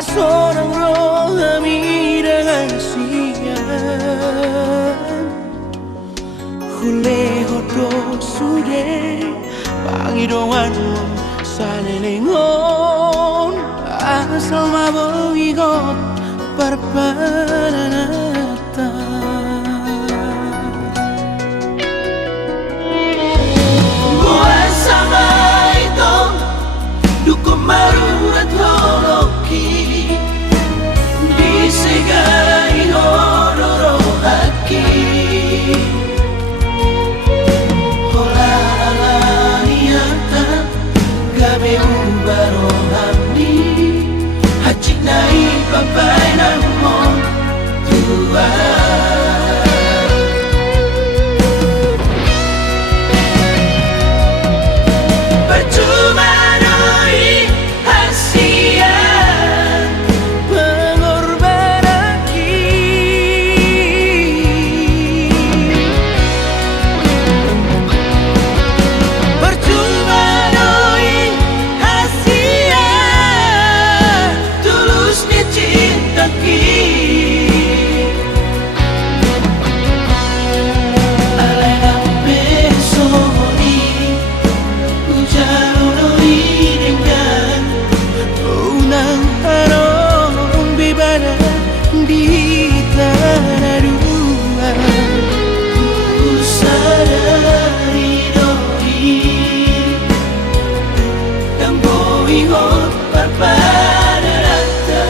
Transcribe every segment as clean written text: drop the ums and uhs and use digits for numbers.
seorang rohani rahasiaan. Hule hodo sude pangidoan salelengon asal mabo igot parpanata. Buat sama itu duko marurat holoki disegai hororo haki. Gabe ubarohani hacik nai papai namon tua. Percuma doi hasian pengorbanan percuma doi hasian tulusnya cinta alai nampe soni ujar doi dengan unang harom bibara di tanah dua. Ku sadari doi yang boi hot parpada rata.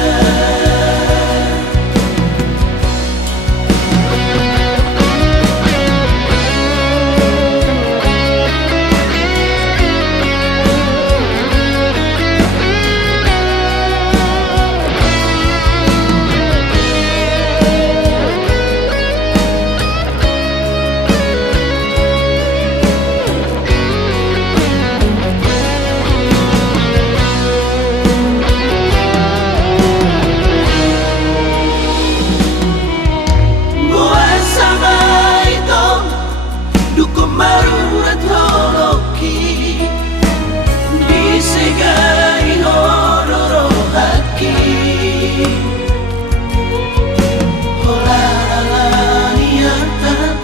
Buat sama itu duko marurat holoki disegai hororo haki. Holalala niatan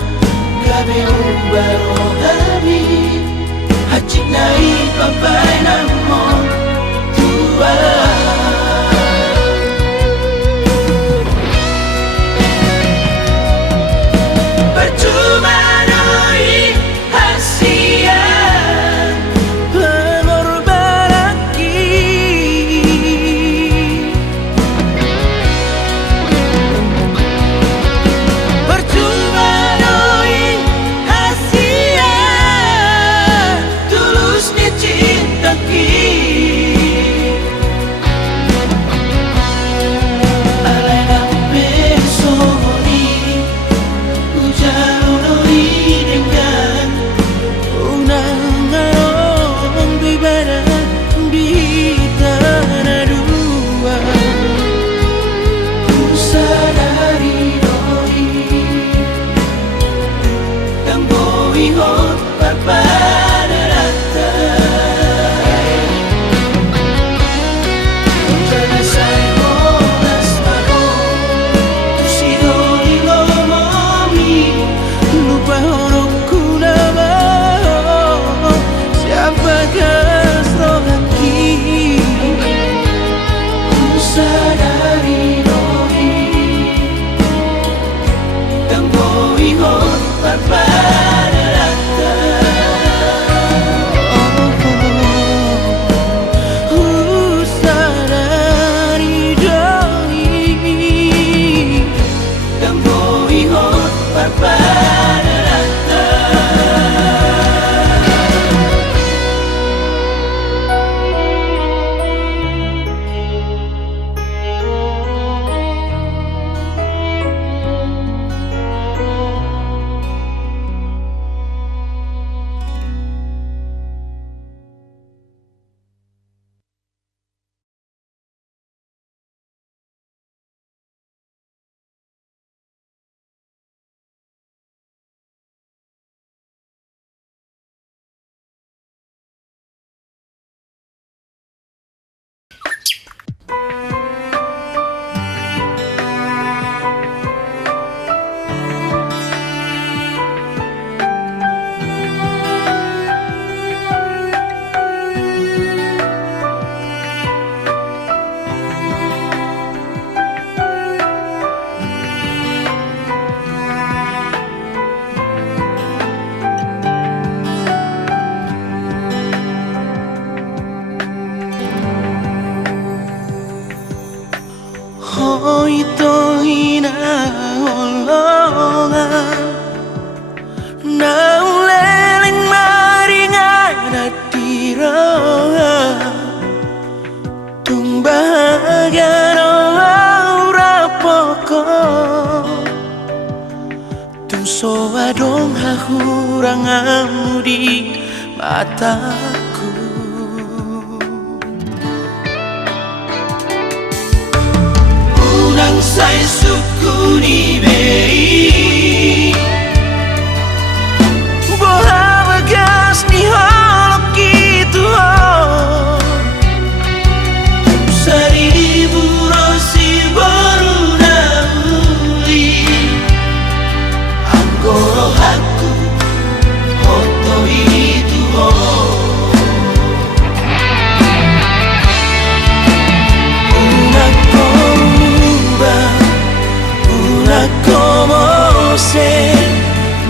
gabe ubarohani hacik nai papai namon tua. Percuma doi hasian pengorbanan percuma doi hasian tulusnya cinta alai nampe soni ujar doi dengan unang harom bibara di tanah dua. Ku sadari doi yang boi hot parpada rata. Jangan saya molas mano si doi ngomongi lupa hurufku nama siapa kasro hati. Ku sadari doi yang boi hot parpada rata. Ku sadari doi yang boi hot parpada rata. So adong hahuranganmu di mataku. Unang say suku ni bei boha bagas ni holok gitu seribu rosi baru nauli anggoro aku hoto itu una como se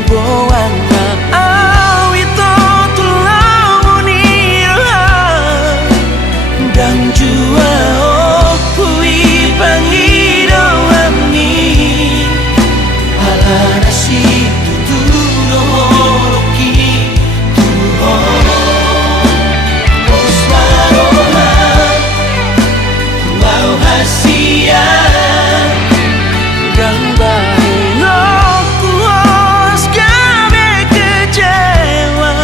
boana awito tulau nira dan jua opui pangido amni alana si tutuno holoki tuho osmaroha mau hasia dan bainoku os gabe kecewa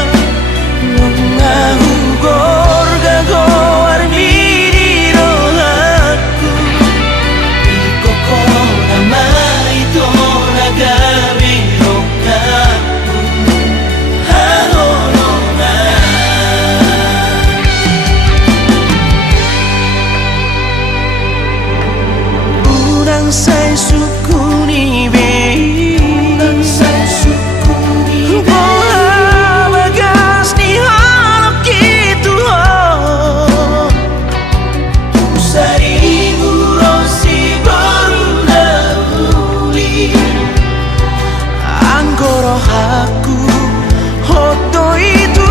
mengahu gorga goar miri rohaku ikoko nama itu nagabe rokaku haholonga urang say suku ni bei urang say suku ni boha bagas ni holok gitu seribu rosi baru nauli anggoro aku hoto itu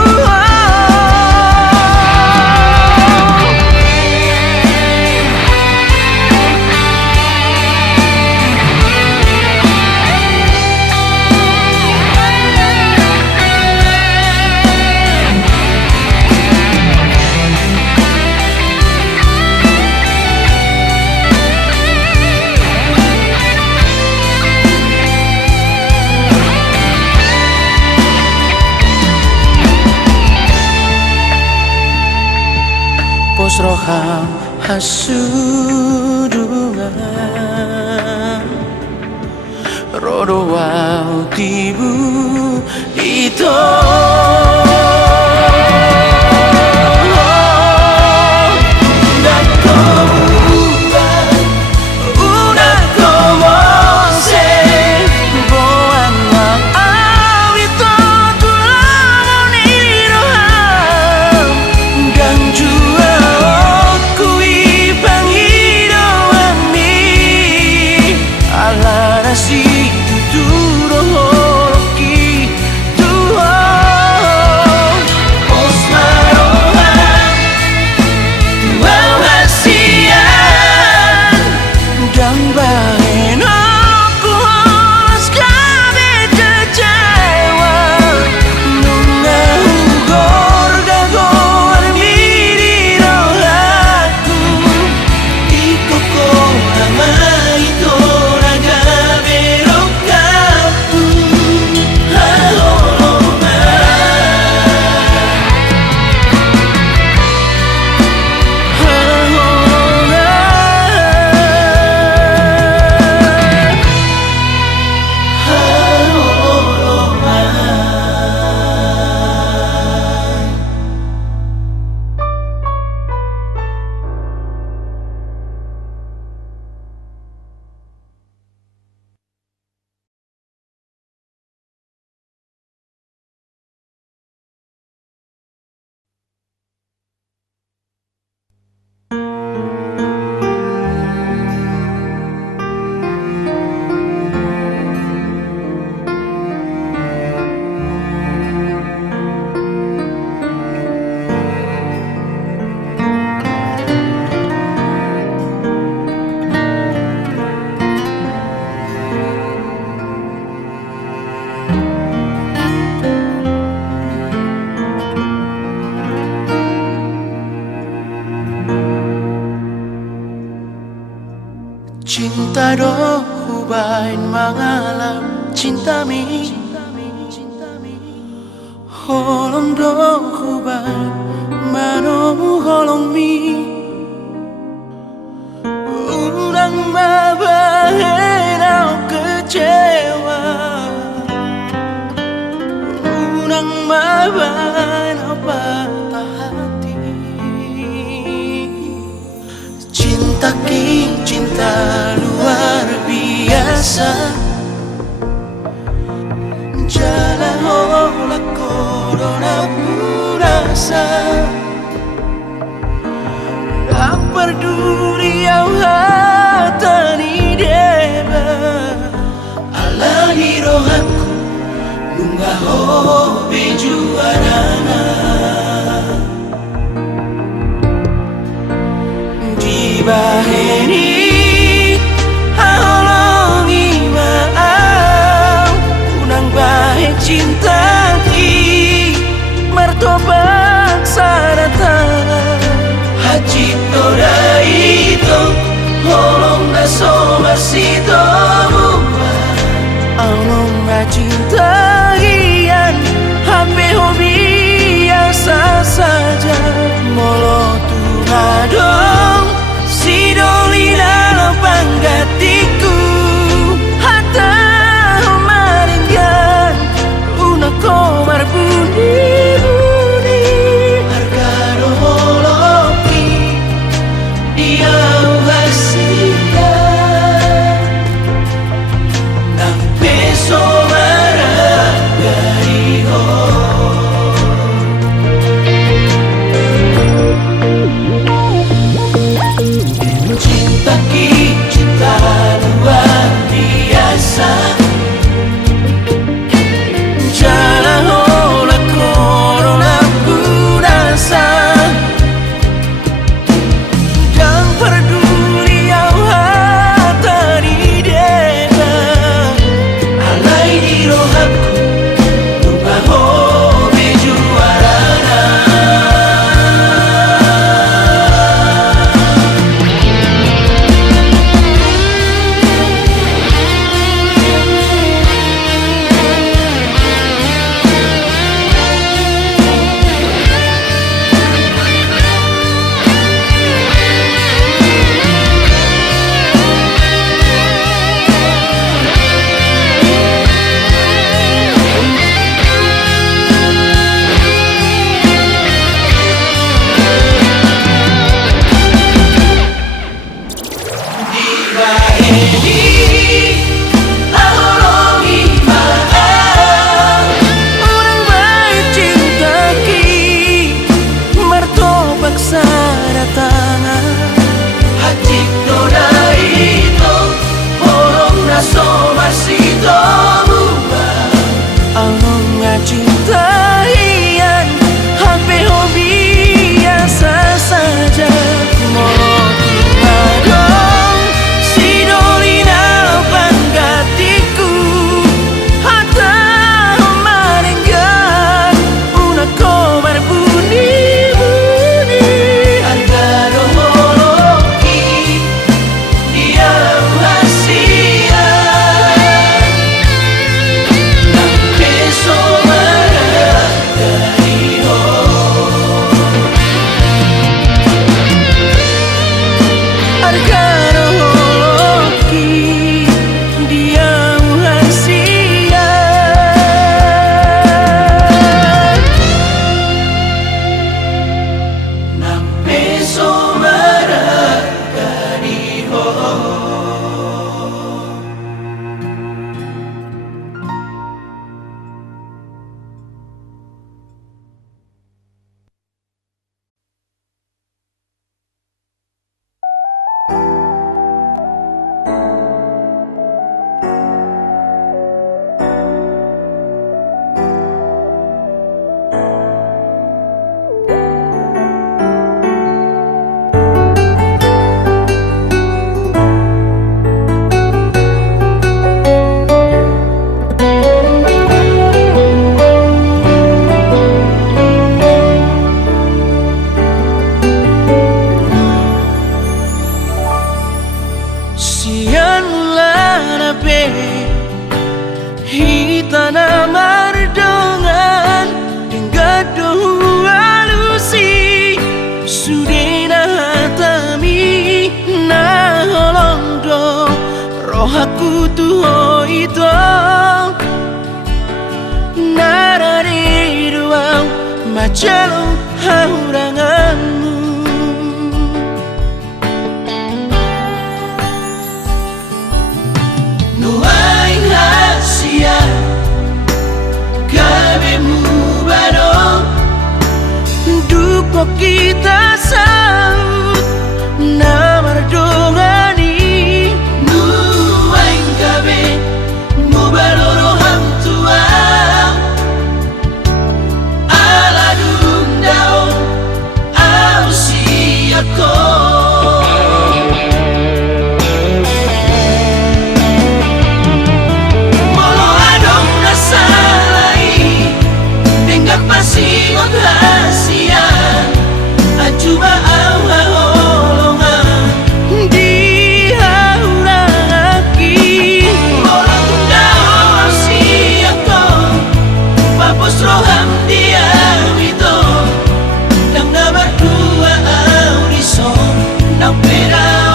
pos roham hasudungan rodo wau tibu ito si tuturo holoki tuho osmarohan tuau hasian dan bainoku os gabe kecewa mengahu gorga goar miri rohaku ikoko nama itu Cinta doh hubain mangalam mencintami Holong dohuban mano holong mi Urang mabahen au kecewa Urang mabahen au patah hati Cinta ki cinta luar biasa Jalan olah corona purasa Tak peduli au hatani deba Alani rohanku Nunggah hobi juarana Di baheni Haolongi maaf Unang bahe cinta ki Martobat saratana Haji tora itu Holong na somasito buba Aulong na cinta iyan Hape hobi biasa saja Molo tuhadong Sidoli dalam panggatiku Hatta maringgan Una komar buni-buni Harga roholoki Dia uhasikan Nang peso jalong hauranganmu. Nuai hasia kabemu barong duko kita saut namar dongani. Nuai kabe mu baloro hang tua ala dung daong au siako. Pasingot hasian ajuba awa olongan di hauraki. Mola tundao siako papos roham dia wito nang nabar dua aurison nang perao.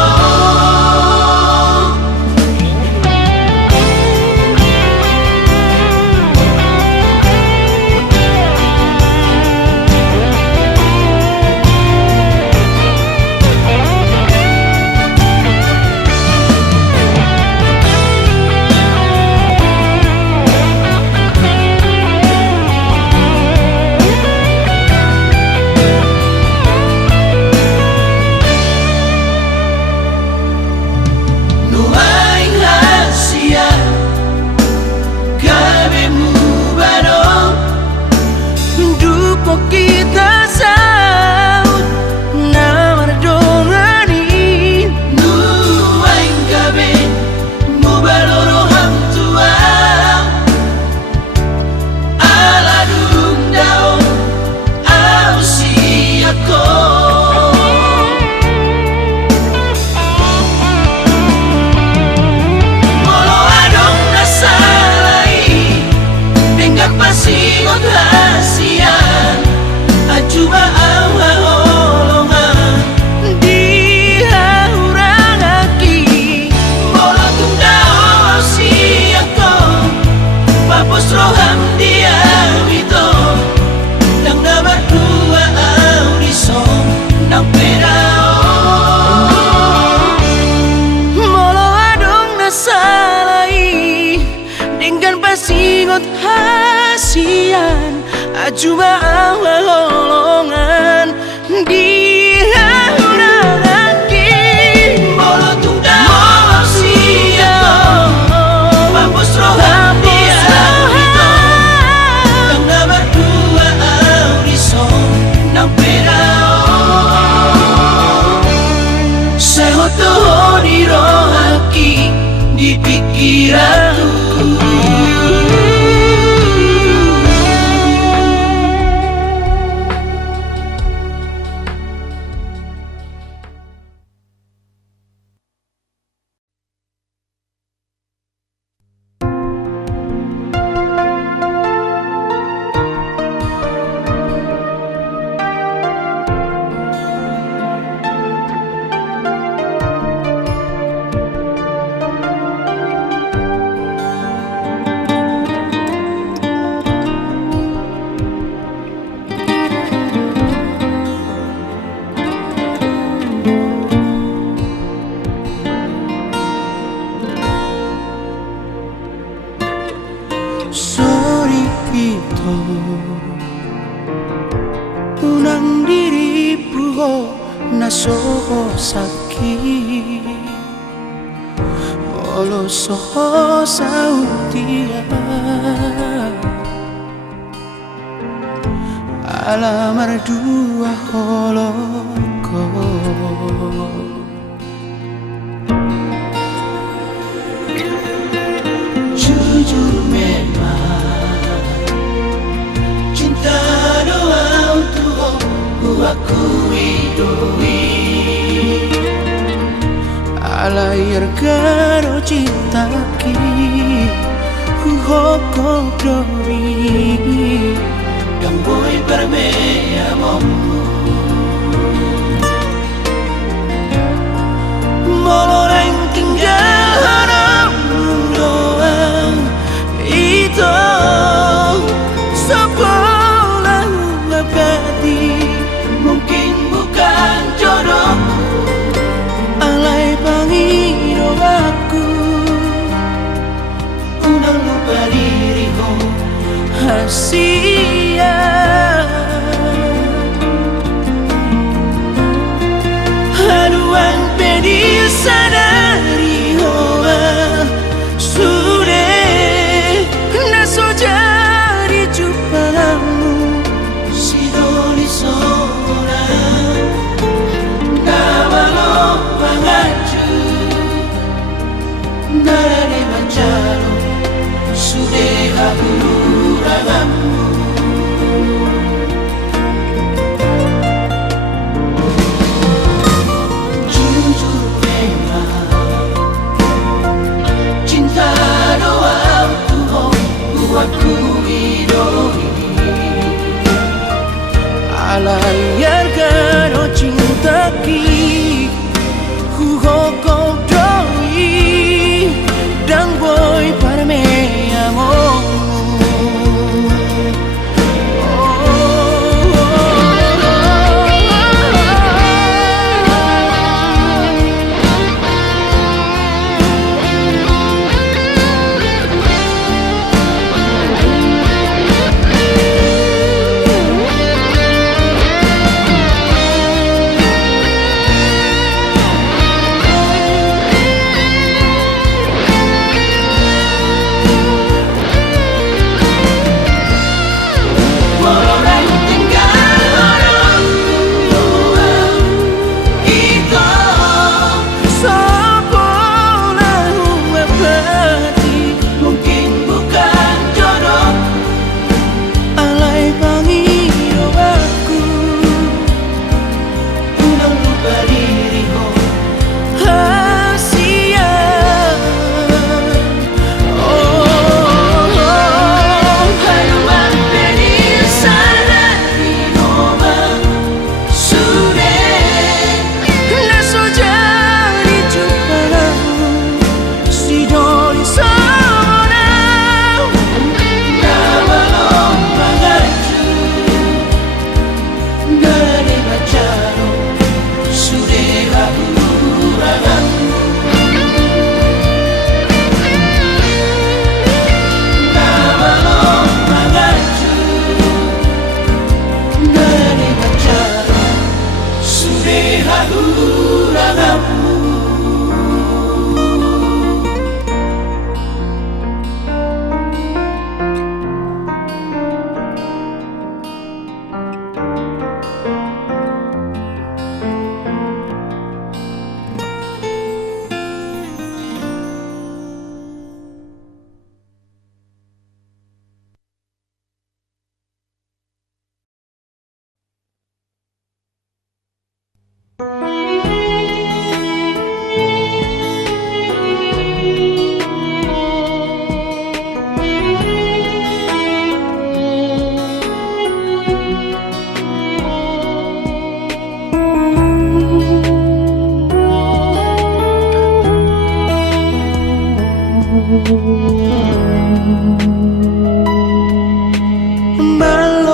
Kita saut namar dongani. Nuai kabe mu baloro hang tua ala dung daong au siako. Molo adong nasalai dengan pasingot hasian ajuba awa olongan di haurangaki. Mola tundao siako papos roham dia wito nang nabar dua aurison nang perao. Molo adong nasalai dengan pasingot hasian ajuba awa olongan di haurangaki. Molo tundao siako papos roham dia wito nang nabar dua aurison nang perao. Sehoto honi rohaki di pikiranku. Sorry itu unang diri pugo nasoho sakit olo soho sautia alamar dua holoko. Jujur memang cinta doa untuk aku idoi alayar karo cinta ki hoko doi yang boy permea momu moloreng tinggal harap doang itu sekolah ngapain rahasia. Haruan pedi sadari hoa sudah naso jadi jumpamu sidoli sora namalo pangaju narane mancaro sudah haburangamu. Alayarkan oh cinta ki Hugo doi Dan voy para me amor.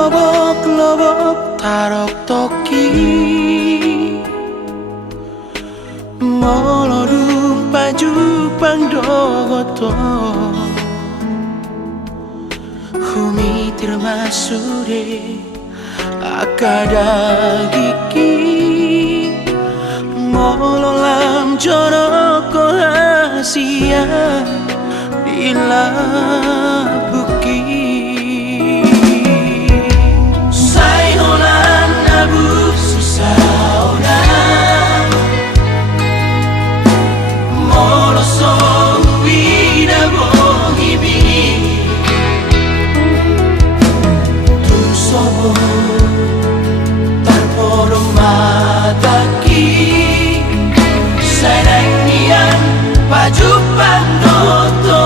Malobok-lobok tarok toki Molodum paju pangdogoto Humi tirmasure akada giki Mololam joroko hasia Bila buki Sai holan abu susauna Moloso wida bohibi Tusobo Tarporo mataki Sarangian paju pandoto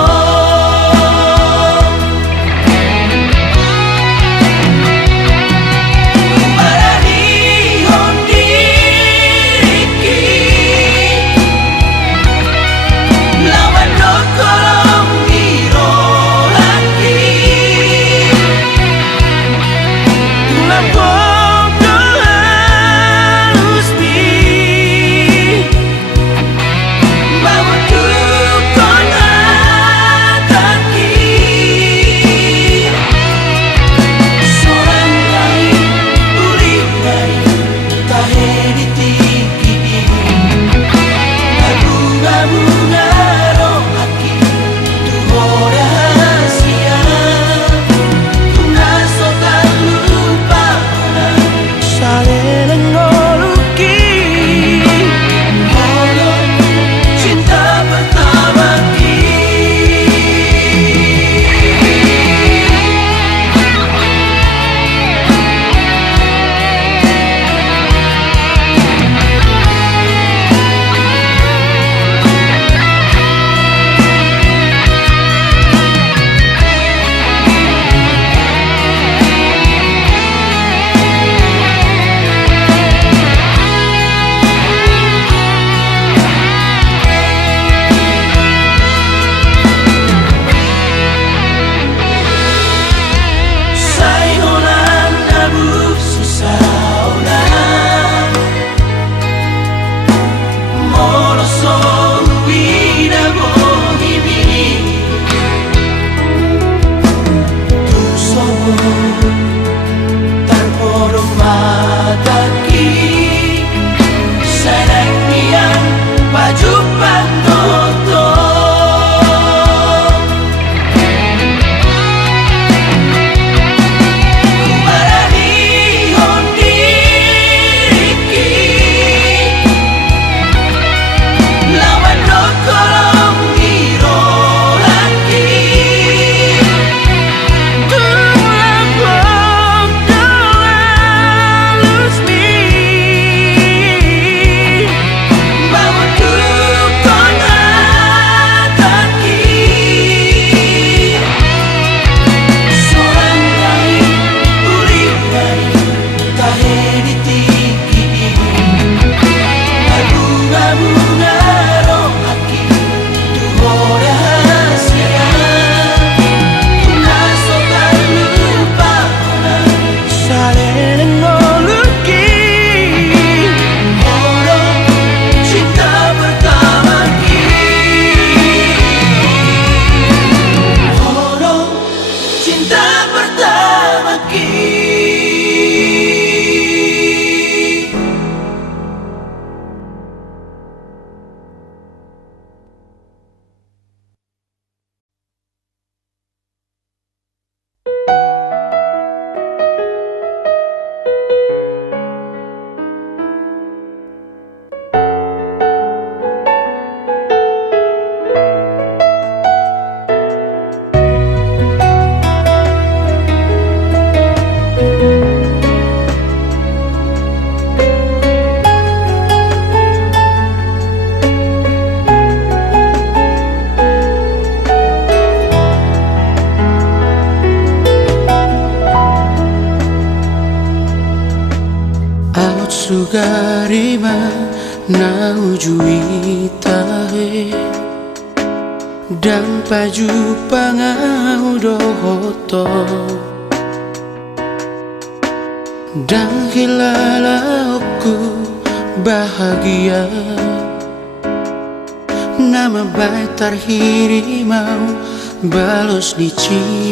sugarima na ujui tahe dan paju pangau dohoto dan hilala aku bahagia nama baik terhiri mau balos dicinta.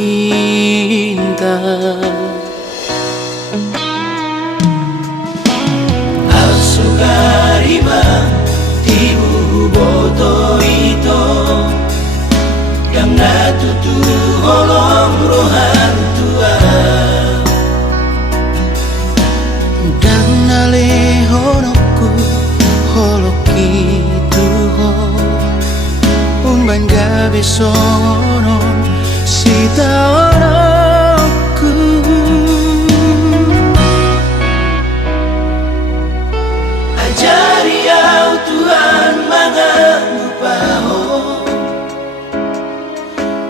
Al-sugarima tibu boto ito yang natutu holong rohan tua dan nalehonoku holoki tuho umban gabe sonon sita oroku ajari au Tuhan mangamupaho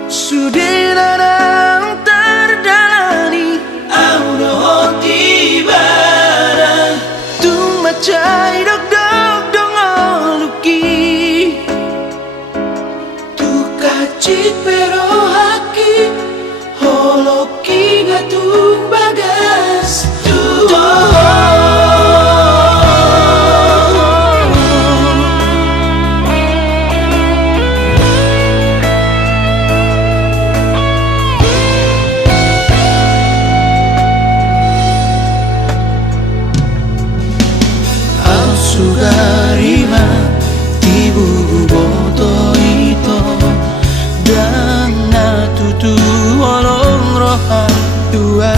sudirarang tardalani au dohoti barang tu macai dok dok dongoluki tu kacit pero haki holoki ngatung bagas tu sugarima tibu boto ito dan natutu olong rohan tua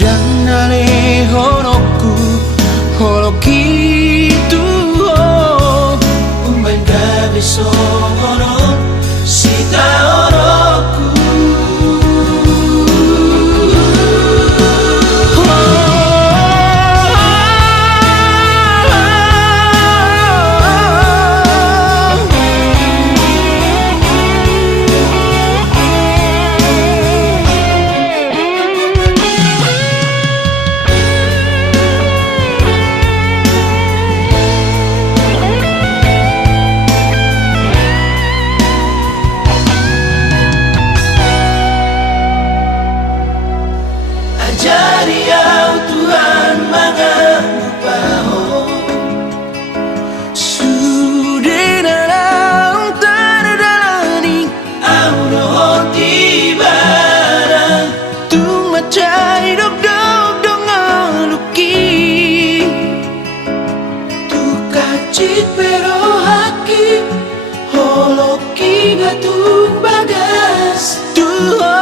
dan nalehonoku holoki tuho umban gabe sonon sita oroku ajari au Tuhan mangamupaho sudirarang tardalani au dohoti barang tu macai dok dok dongoluki tu kacit pero haki holoki ngatung bagas tuho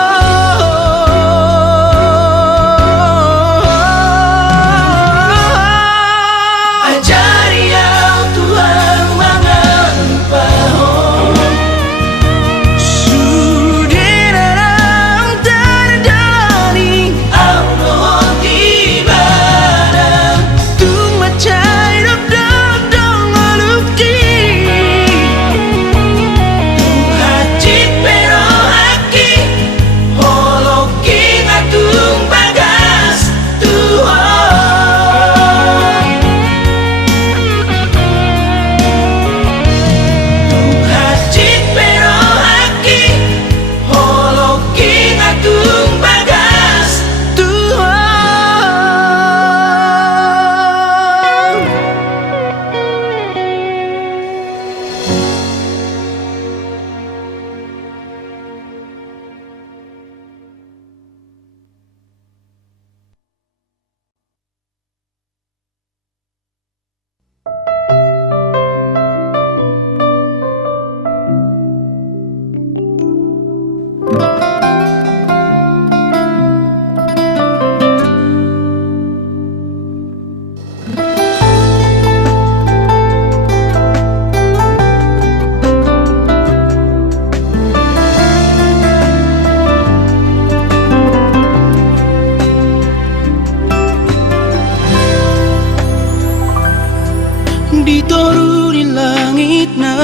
dituruni langit na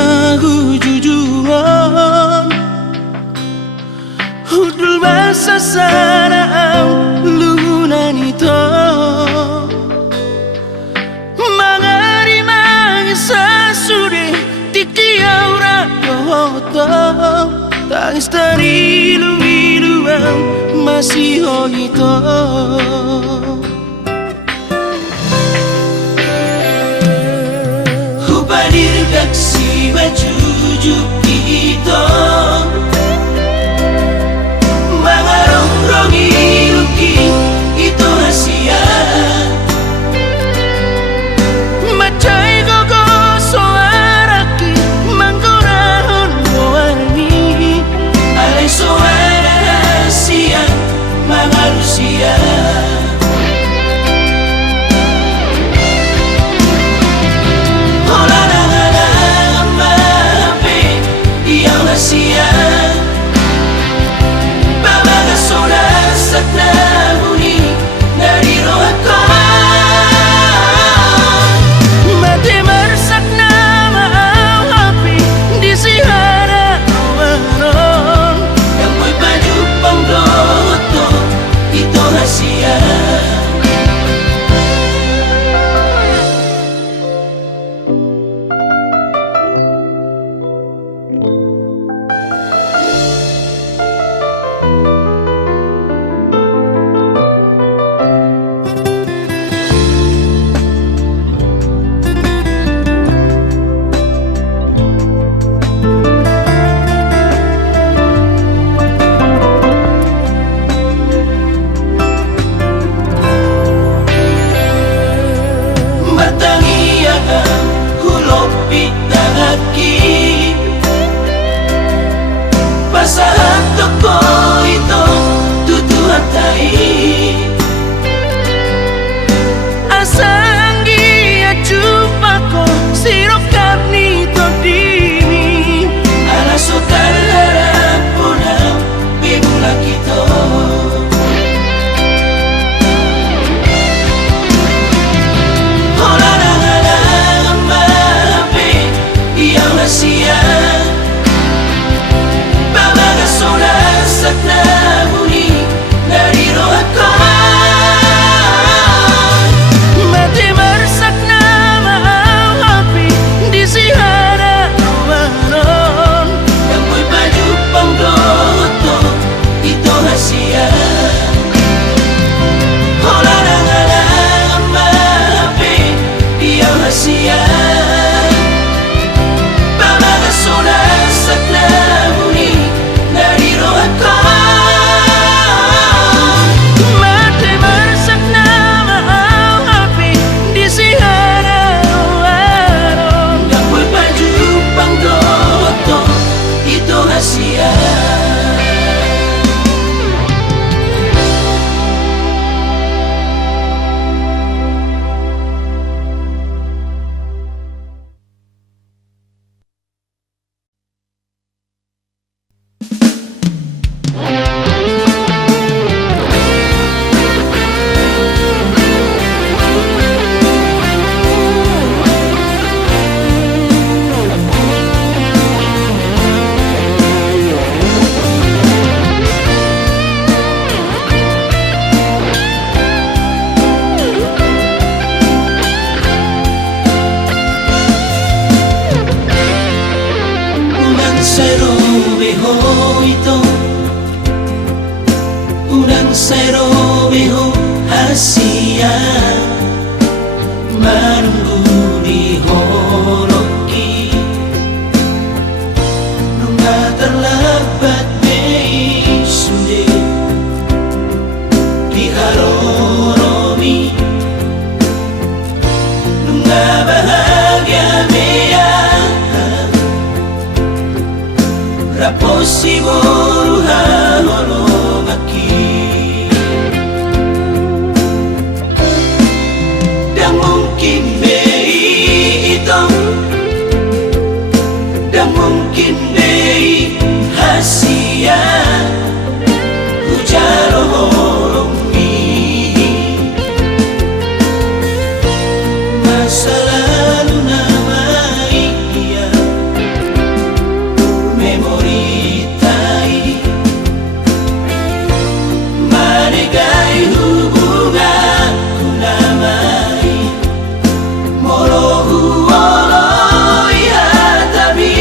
hujujungan hudul basa sana au lunan ito to tangis dari ilu-iluan masih honito. Hubadir gaksi baju kita mangarong-rongi luki itu hasia macai gogo soaraki mangkorahon warni alai soara hasia mangalusia sia babaga soda sakna huni dari rohaka mati mersakna maau api di sihara awaron yang boy baju pangdoto itu rahasia. Pasahan toko itu tutu hatai asanggi acupako sirokap ni todimi ala sotar harapona bebula kito hola nangala mape yang rahasia sakna huni dari rohaka mati mersakna maau api di sihara awaron yang boy baju pangdoto itu hasia hola nangala mape yang hasia babaga soda sakna huni dari rohaka mati mersakna maau api di sihara awaron yang boy baju pangdoto itu hasia. Unang sero beho hasia menunggu di holoki nungga terlambat bei sude di haroromi nungga bahagia mea raposi boruha holongaki dan mungkin bei itu dan mungkin bei hasia hujaro holongi masa lalu namai dia memori tai manegai hubungan ku namai molo huolo ihatabi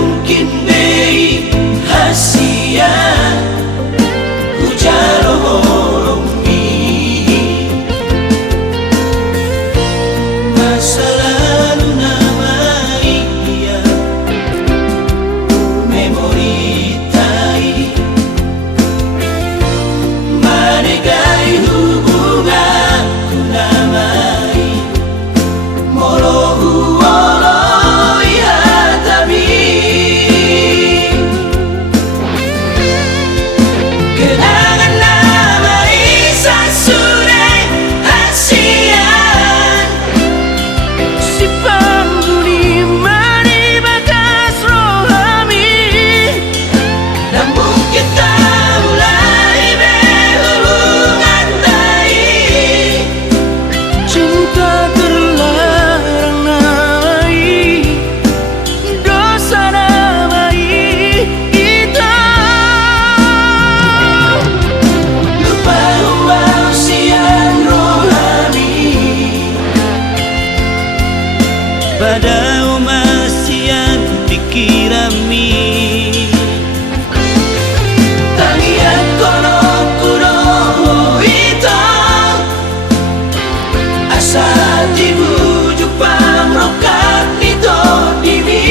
mungkin bei hasia hujan rohongi masa lalu namai dia memori tai manegai hubungan ku namai molo pada umasian pikirami tangian kono kuno ito asa dibujuk pamrokat nito dimi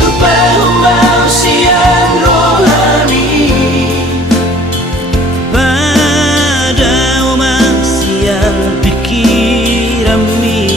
lupa umasian rohani pikiran mi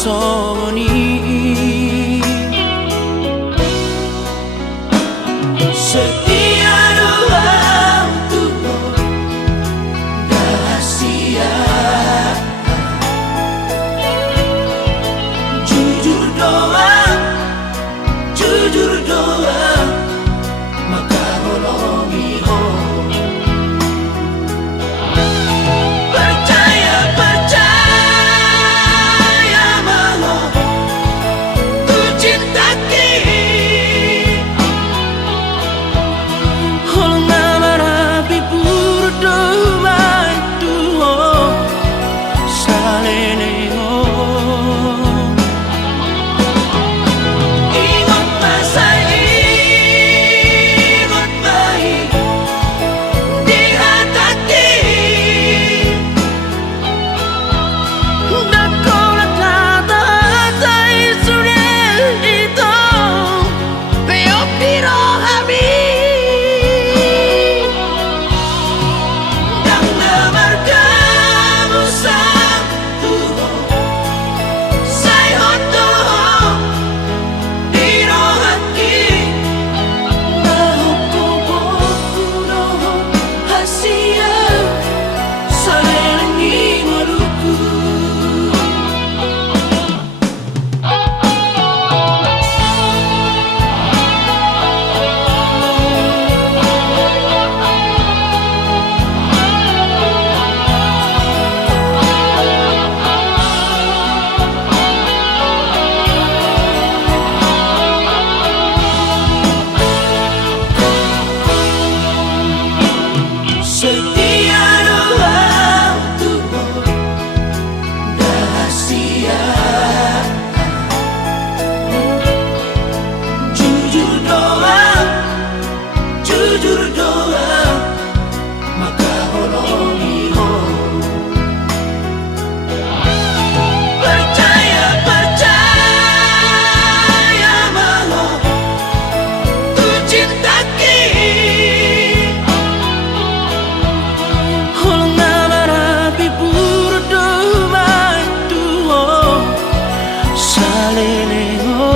songoni setia doa untukmu rahasia jujur doa maka bolongi ho percaya mau tu cinta ki hol ngamarapi burdo mai tu ho salene ho jujur doa maka bolongi ho percaya mau tu cinta ki hol ngamarapi burdo mai tu ho salene ho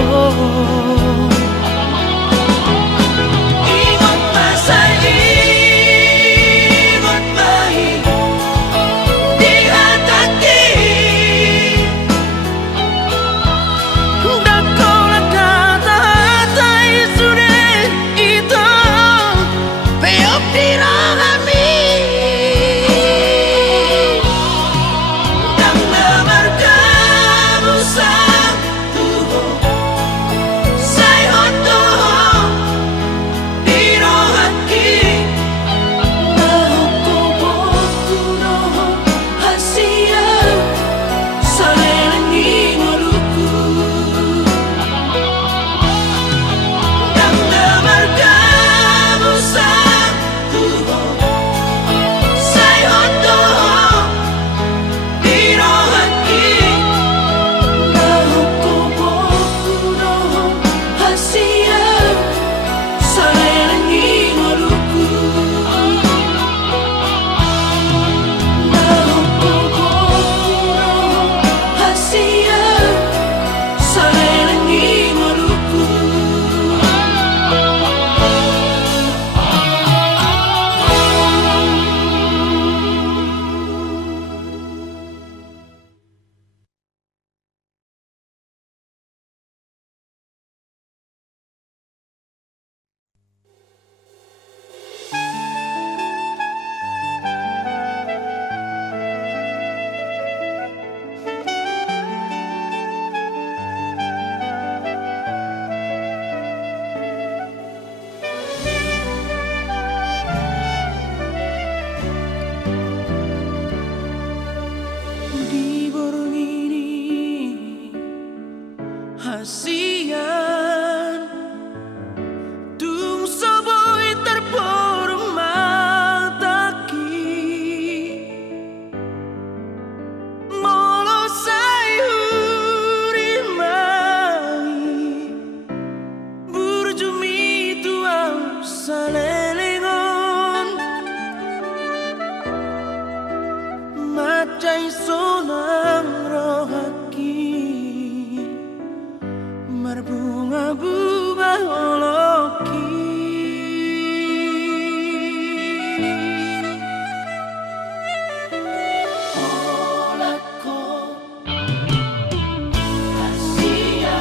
Kasihan tung sabay terpormat taki molo sayuri mai burjumi tuang salelengon macai sonang rohaki bunga-bunga holoki. Olako Asia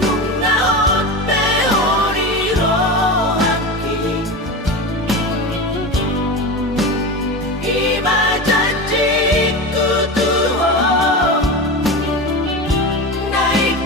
bunga ote horiro aki. Ima janjiku tuh naik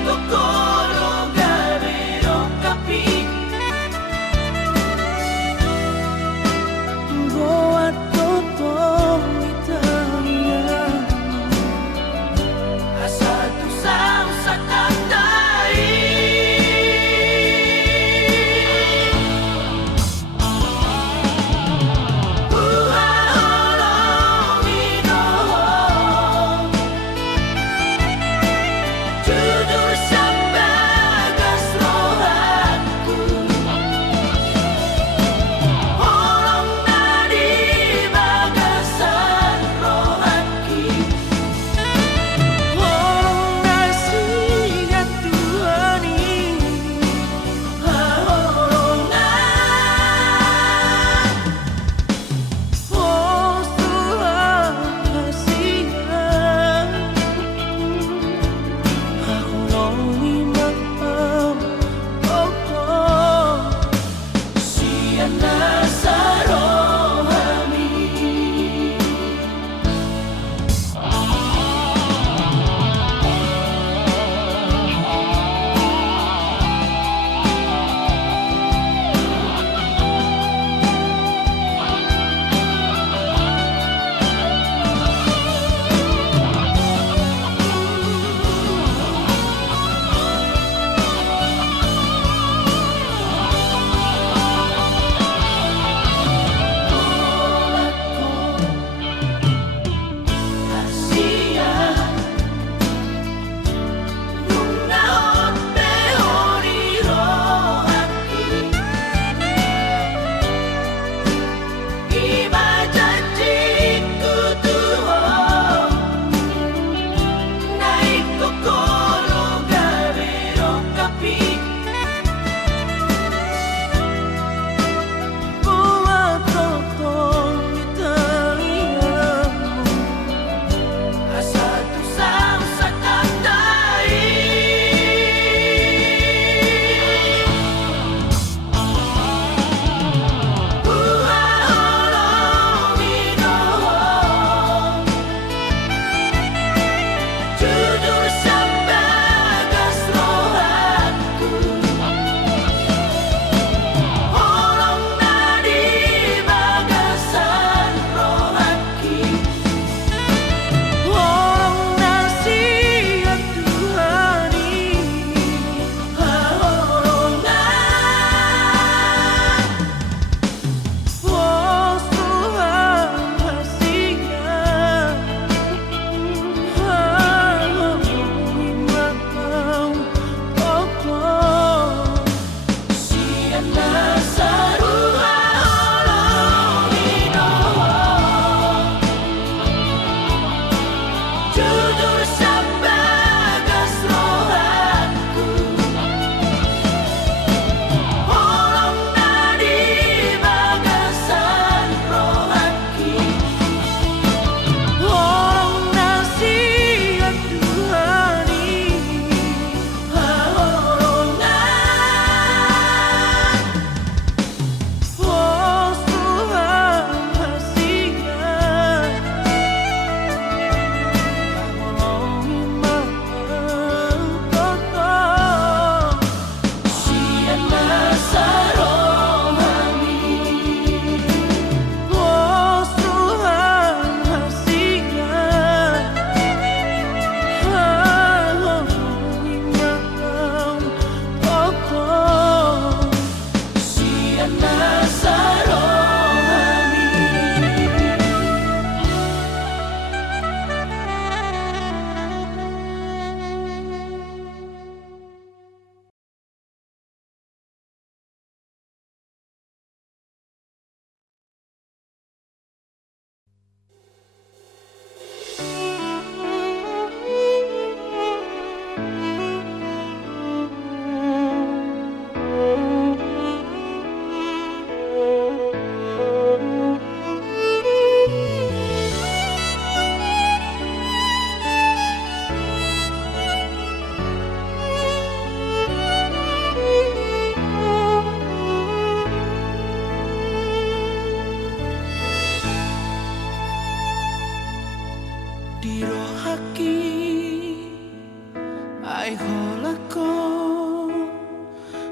holako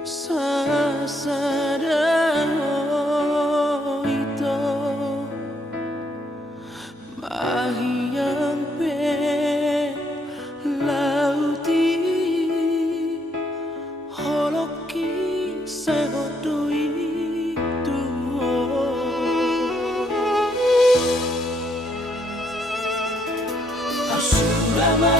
sasada ito mahiyang pe lauti holoki sehodo itu asurama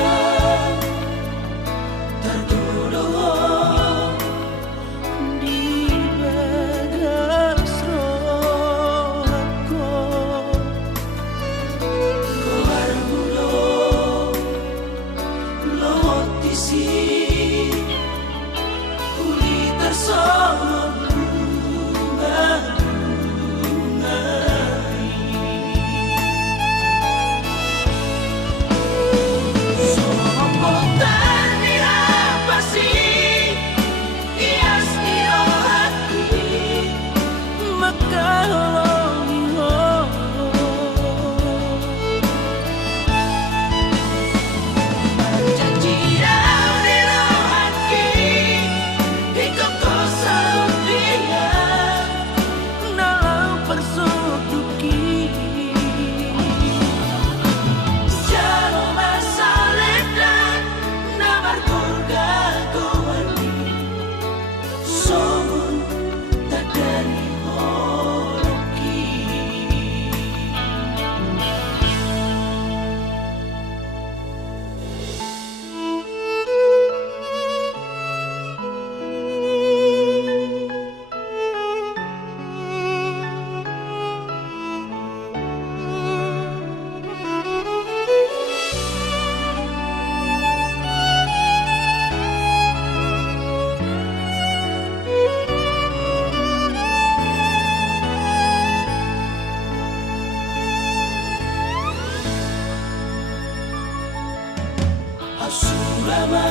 Asurama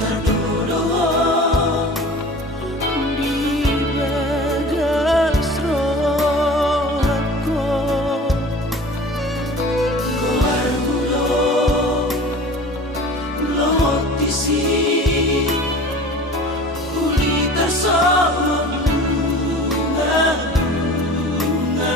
terduduk di bagas rohatku Goargulo lotisi kulita sobunga bunga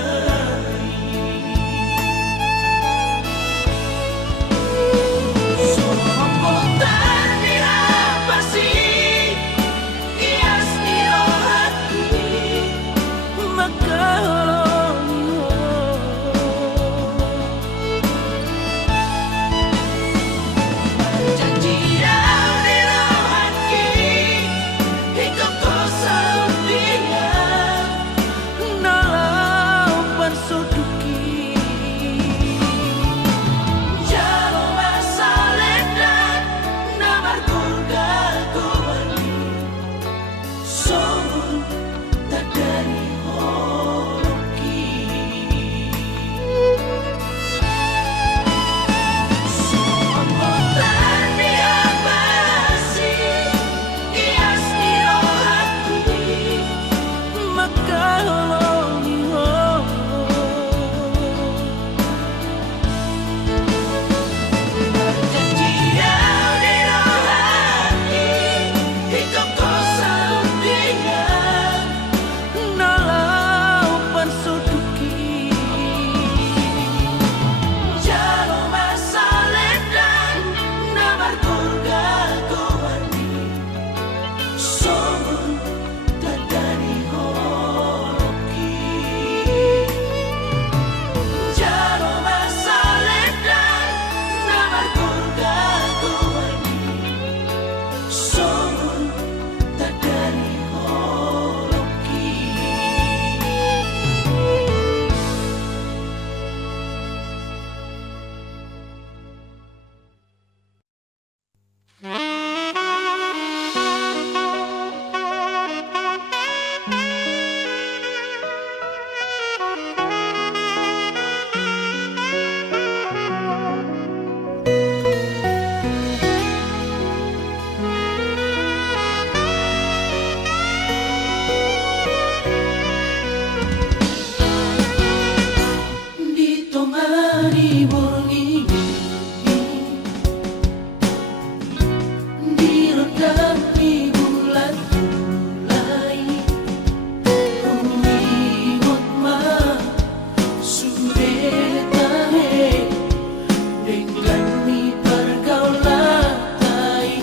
Tinggalmi pergaulan tai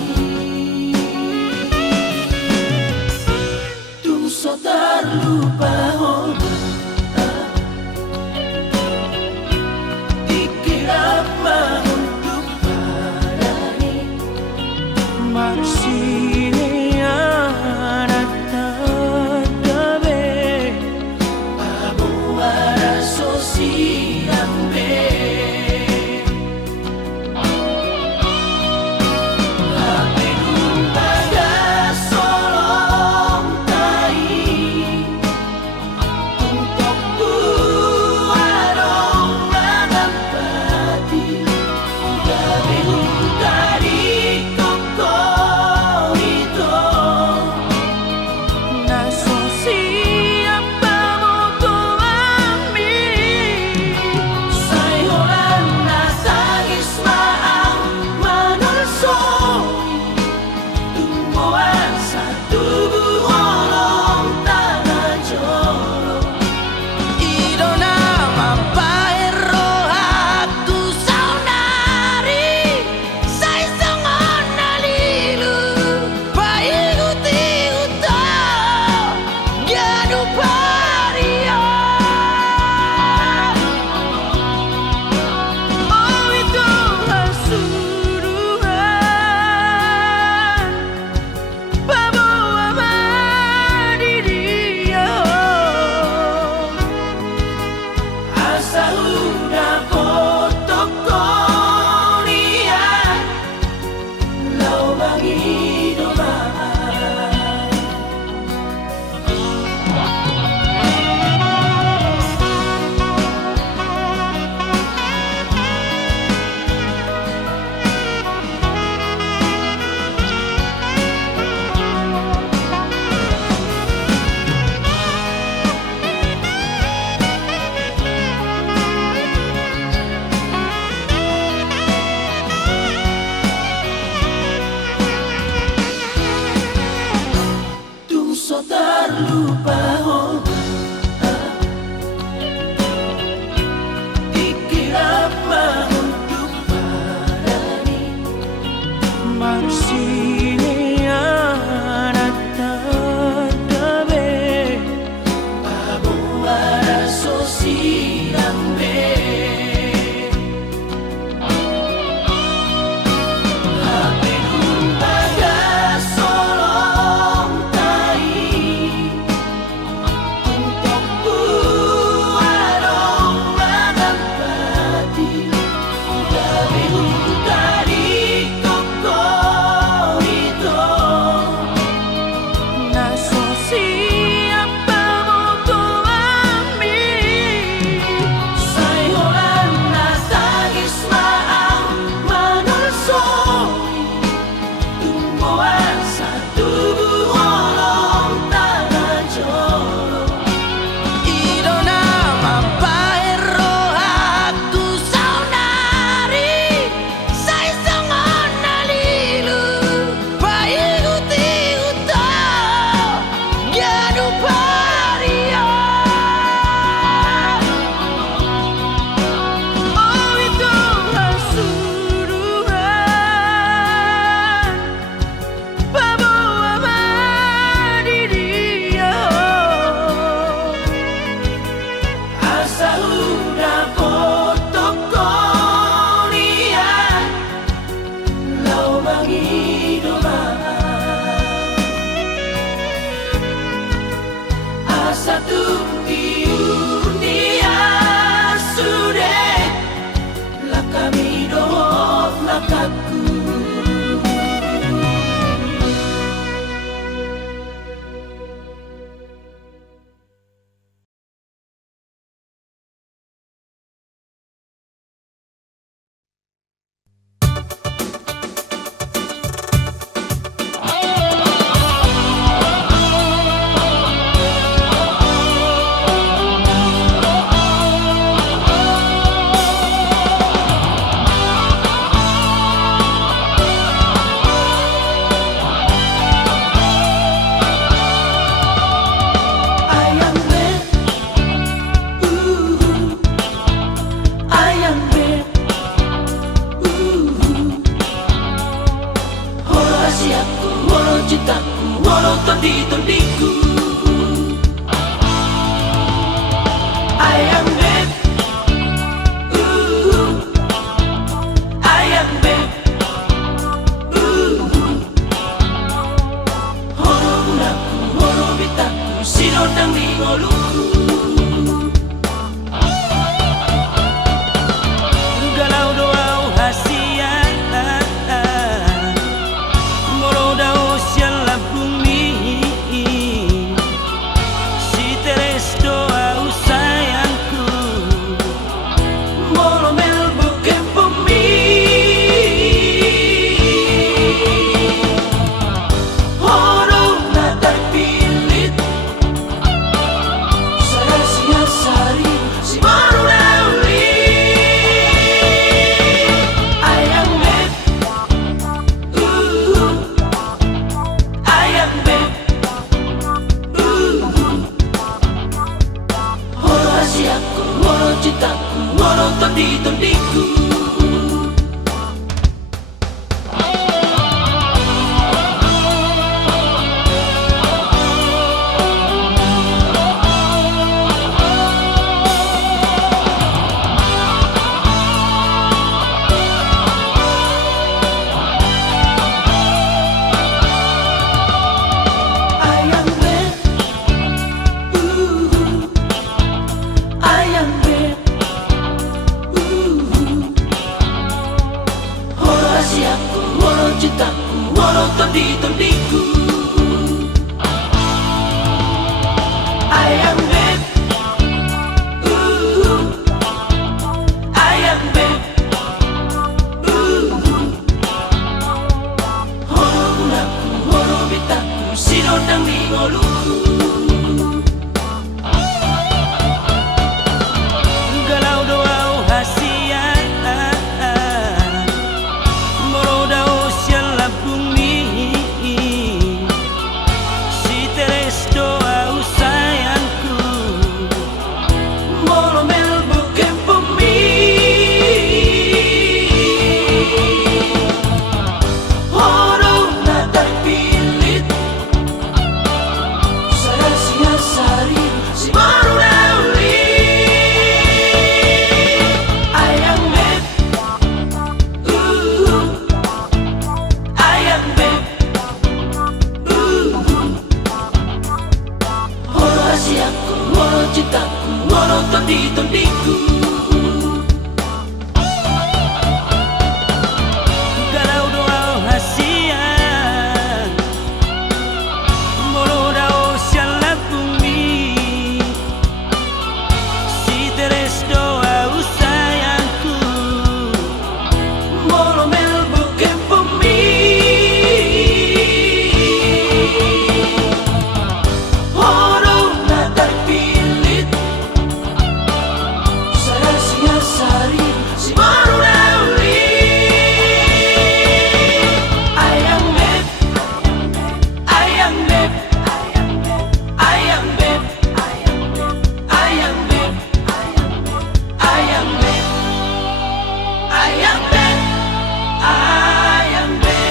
Tung so terlupa dikira untuk parani Marsinya natadabe Pabuara sosiambe terlupa dikira untuk parani Marsinya natadabe Pabuara sosiambe Waro tondi-tondiku. Ayang beb, ayang beb, horo unaku, horo bitaku, sinodang lingoluku. Galau doau hasian, moro dao siala bumi. Si teres doau sayangku, moro mel bukan bumi. Horo na terpilit, sarasnya sari si baru lauli. Ayang beb, ayang beb, horo asiaku, horo cintaku, horo tondi-tondiku. Ayang beb, ayang beb, horo asiaku, horo cintaku, horo tondi-tondiku. Ayang beb, ayang beb, horo unaku, horo bitaku, sinodang lingoluku. Galau doau hasian, moro dao siala bumi. Si teres doau sayangku, moro mel bukan bumi. Horo na terpilit, sarasnya sari si baru lauli. Ayang beb, ayang beb, horo asiaku, horo cintaku, horo tondi-tondiku. Galau doau hasian, moro dao siala bumi. Si teres doau sayangku, moro mel bukan bumi. Horo na terpilit, sarasnya sari si baru lauli. Ayang beb, ayang beb, ayang beb, ayang beb, ayang beb, ayang beb, ayang beb.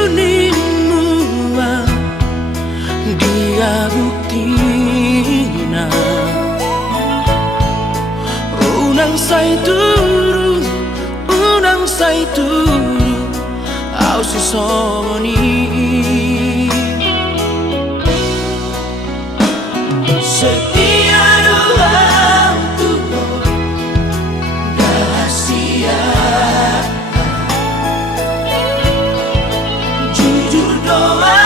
Selingkuhmu dia buktina. Unang say turu, unang say turu, au susoni. Setia doa untuk rahasia, jujur doa,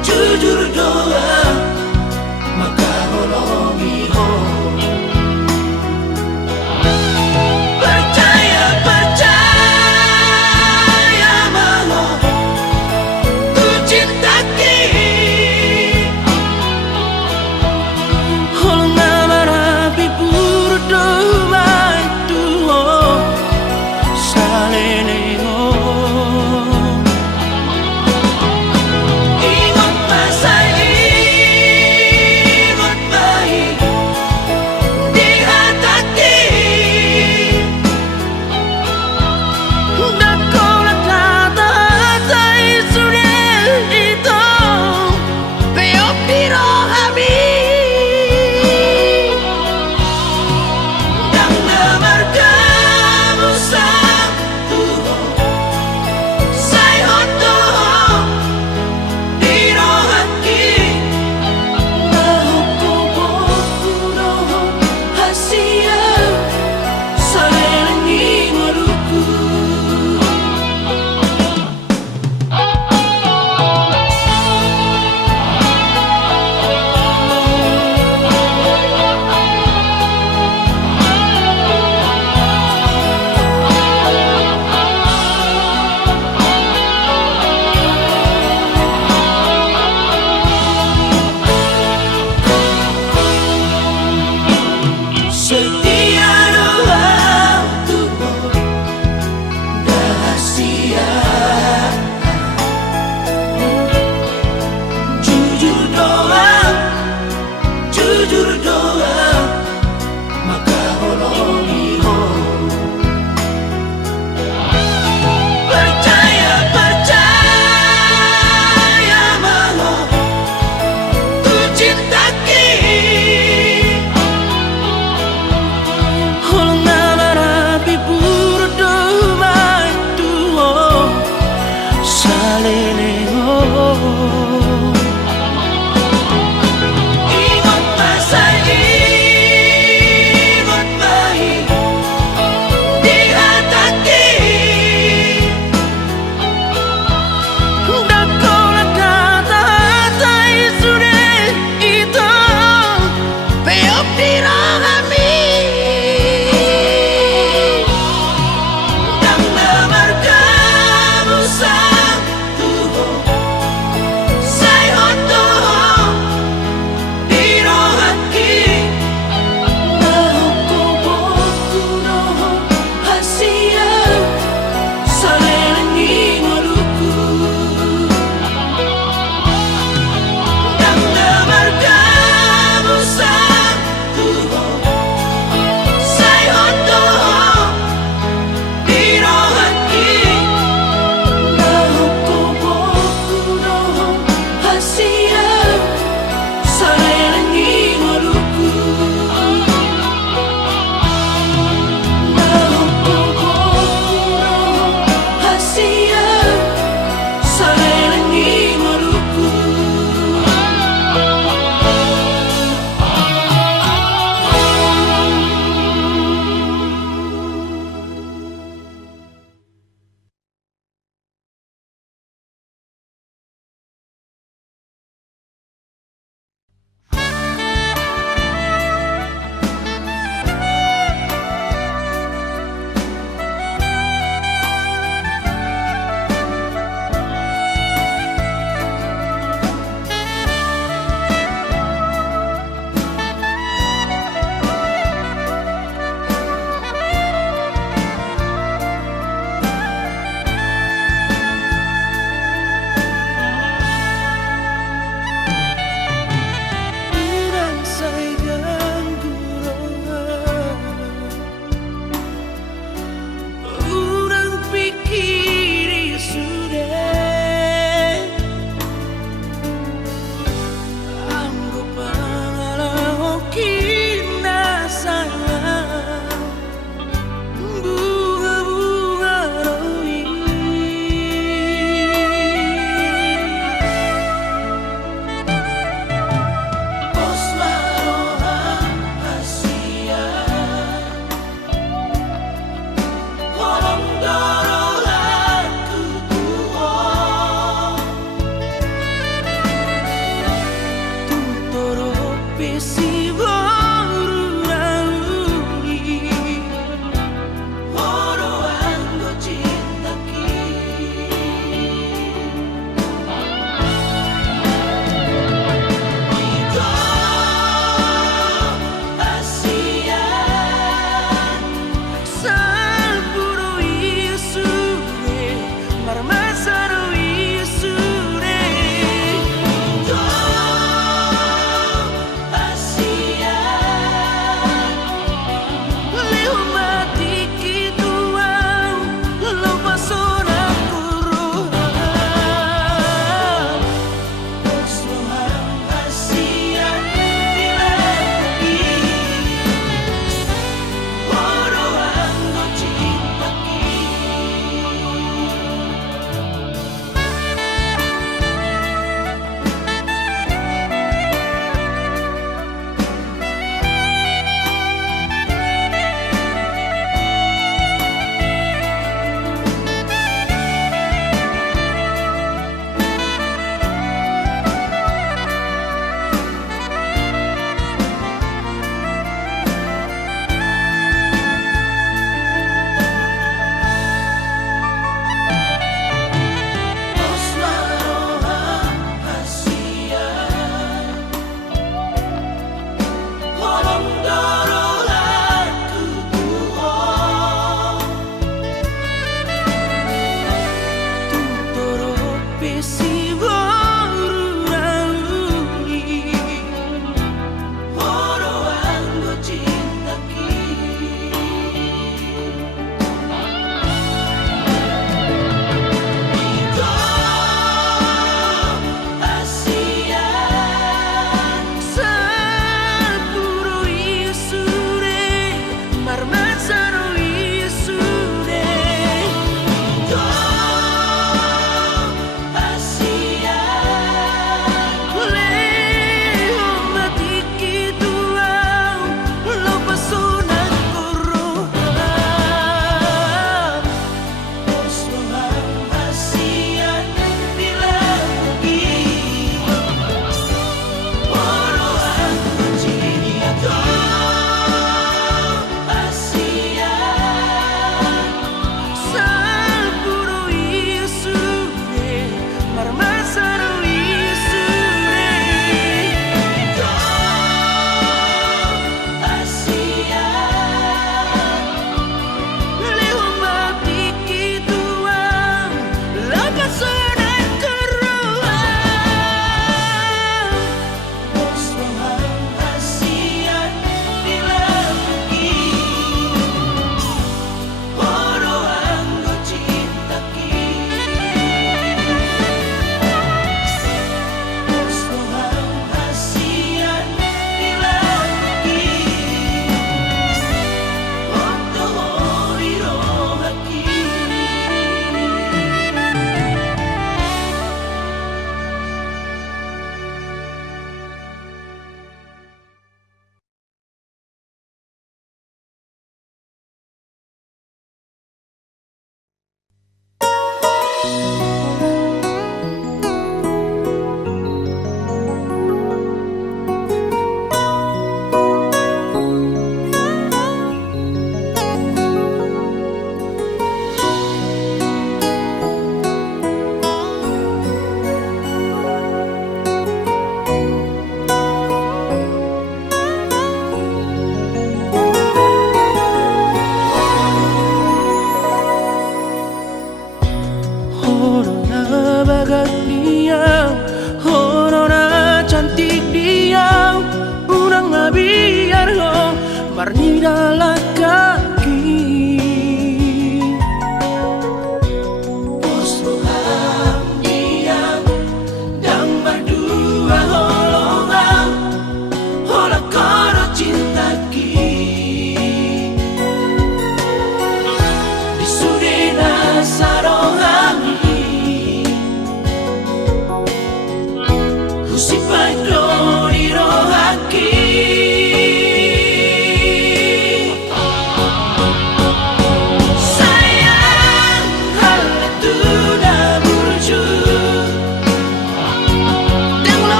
jujur doa, maka holongi ho. Percaya, percaya.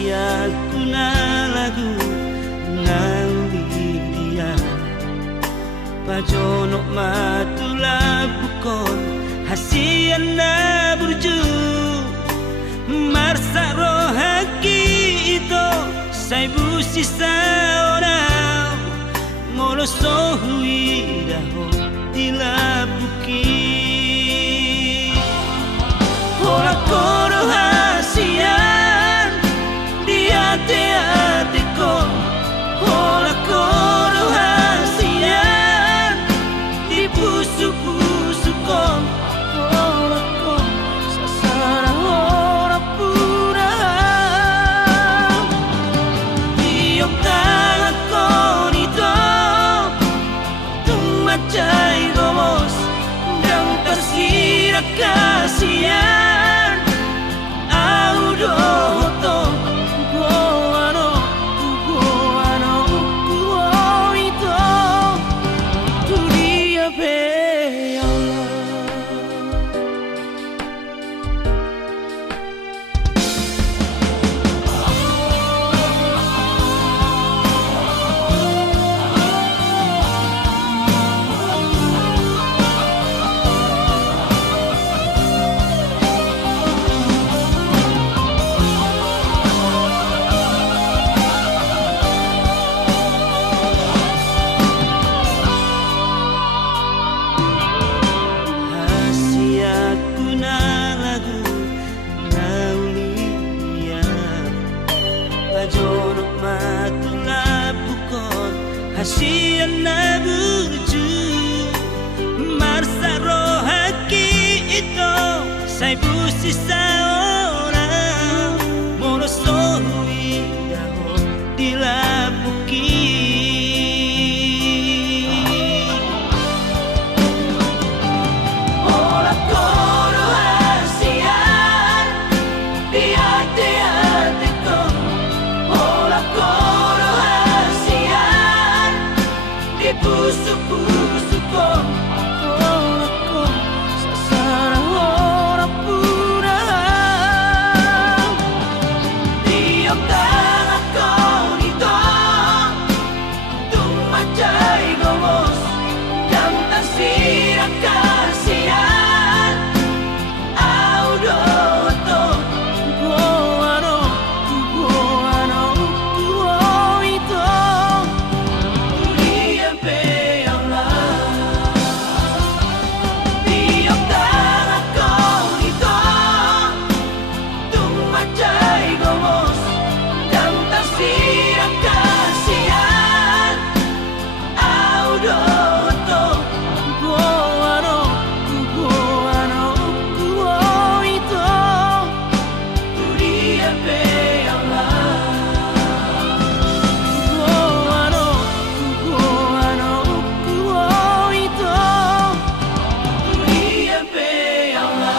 Hasiaku na lagu ngauli dia Pajonok matula bukon Hasian na burju Marsa rohaki ito Saibu sisa orang Molo sohui daho dilabuki Hola koro hasian Di hati-hatiku Hola koro hasian Di pusu-pusuku Hola ko sasara ora pura Tiok tangan ko nito Tumacay gomos Dan tersirak kasihan Audoto Kuano ito Tulia be Allah Hasiaku na lagu naulia Pajonok matula bukon Hasian na burju Marsa rohaki ito Saibu sisa orang Molo sohui daho dilabuki Hola koro hasian Di hati-hatiku Hola koro hasian Di pusu-pusuku Hola ko sasara ora pura Tiok tangan ko nito Tumacay gomos Dan tersirak kasihan Audoto Kuano ito Tulia be Allah Tiok tangan ko nito Tumacay gomos Dan tersirak kasihan Audoto Kuano ito Tulia be Allah ito Tulia be Allah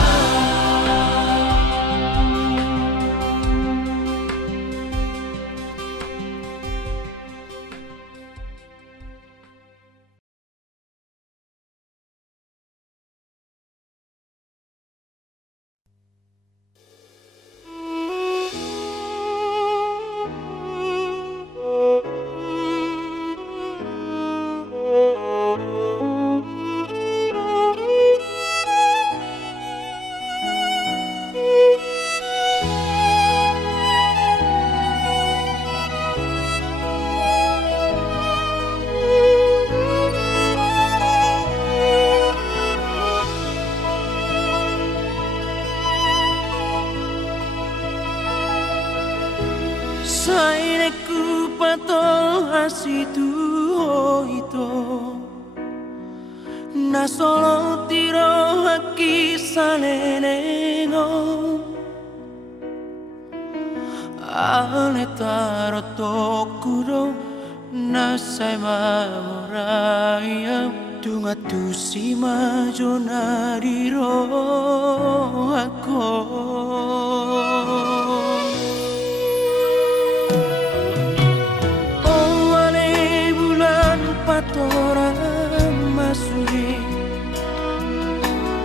Saineku pato hasitu ito Na solo tiro haki salenengo Ale taro tokuro Nasai mamoraya Tunga tusima jonariro ako Patora masuri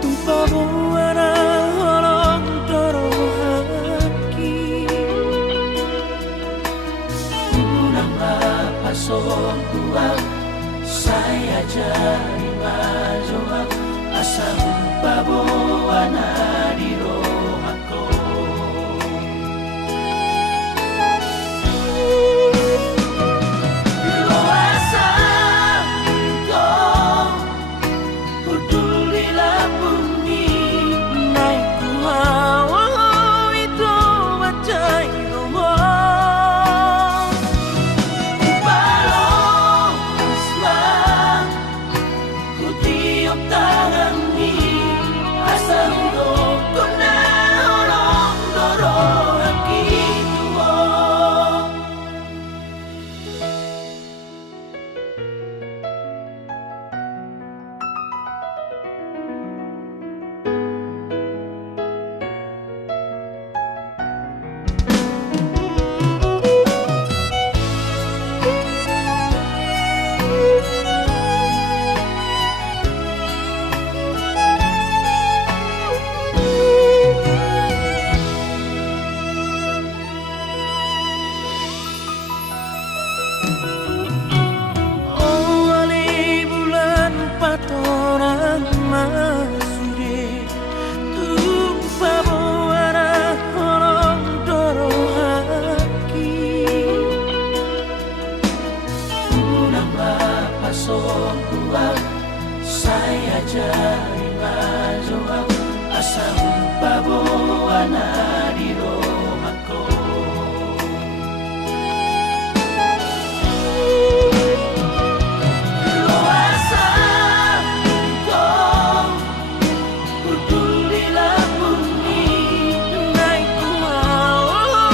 Tumpamu ana holong toro haki jari majoa asa baboana di rohako. Lo asa to pedulilah bumi naik kuawa itu bacai ngomong balong asma ku tiup tangan ni asal doko na orang dorong gitu. Oh wali bulan patoran masude tumpa boara horong doro haki unang bapasok kuat saya jari majoa asa baboana di rohako. Lo asa to pedulilah bumi naik kuawa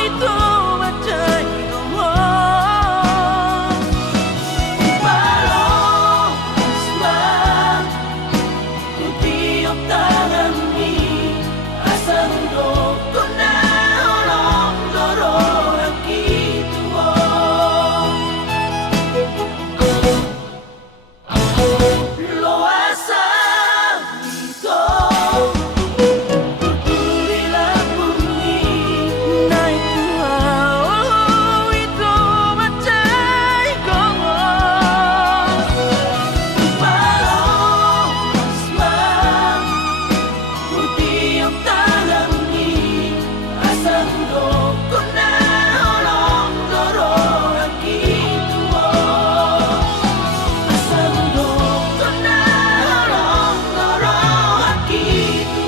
itu bacai ngomong balong asma ku tiup tangan ni asal doko na orang dorong gitu. Lo asa to pedulilah bumi naik kuawa itu bacai ngomong balong asma ku tiup tangan ni asal doko na orang dorong gitu. Asal doko na orang dorong gitu.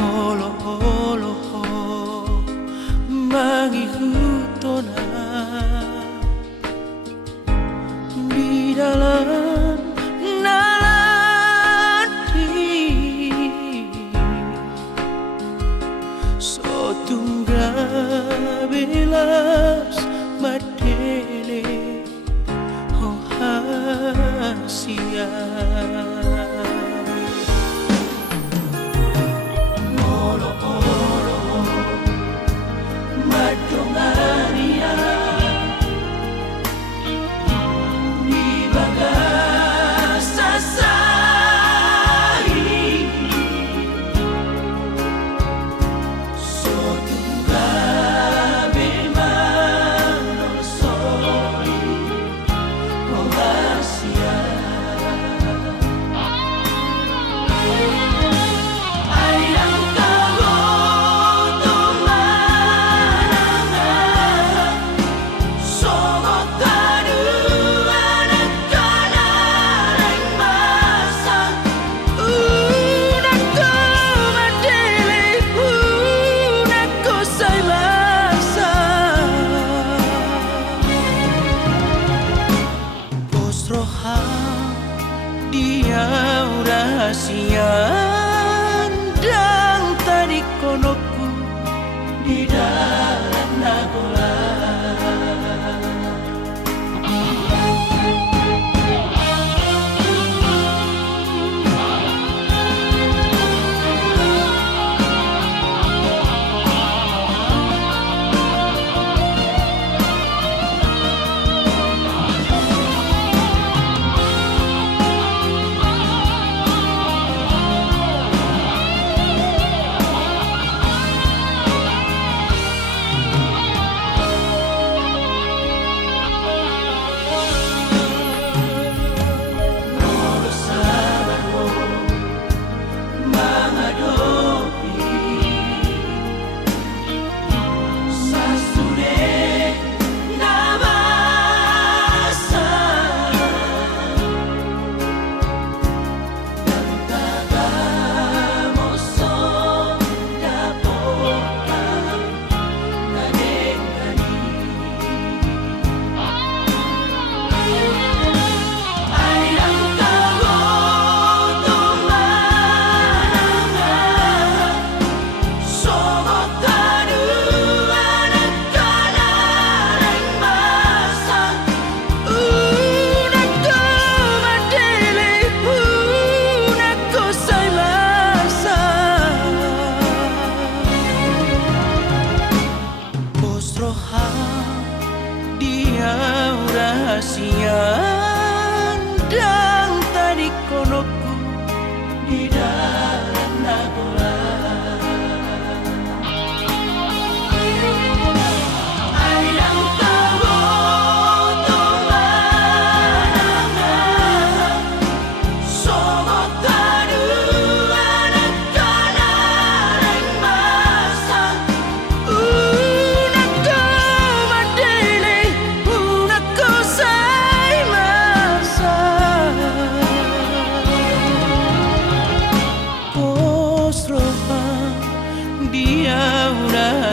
Olo-olo mangihutona di dalam nalati sotungga belas madele oh hasia. Madongaria di bagasasai sotungga memang nosoi rahasia. Ayang dia rahasia dan tadi konoku di dalam nagola.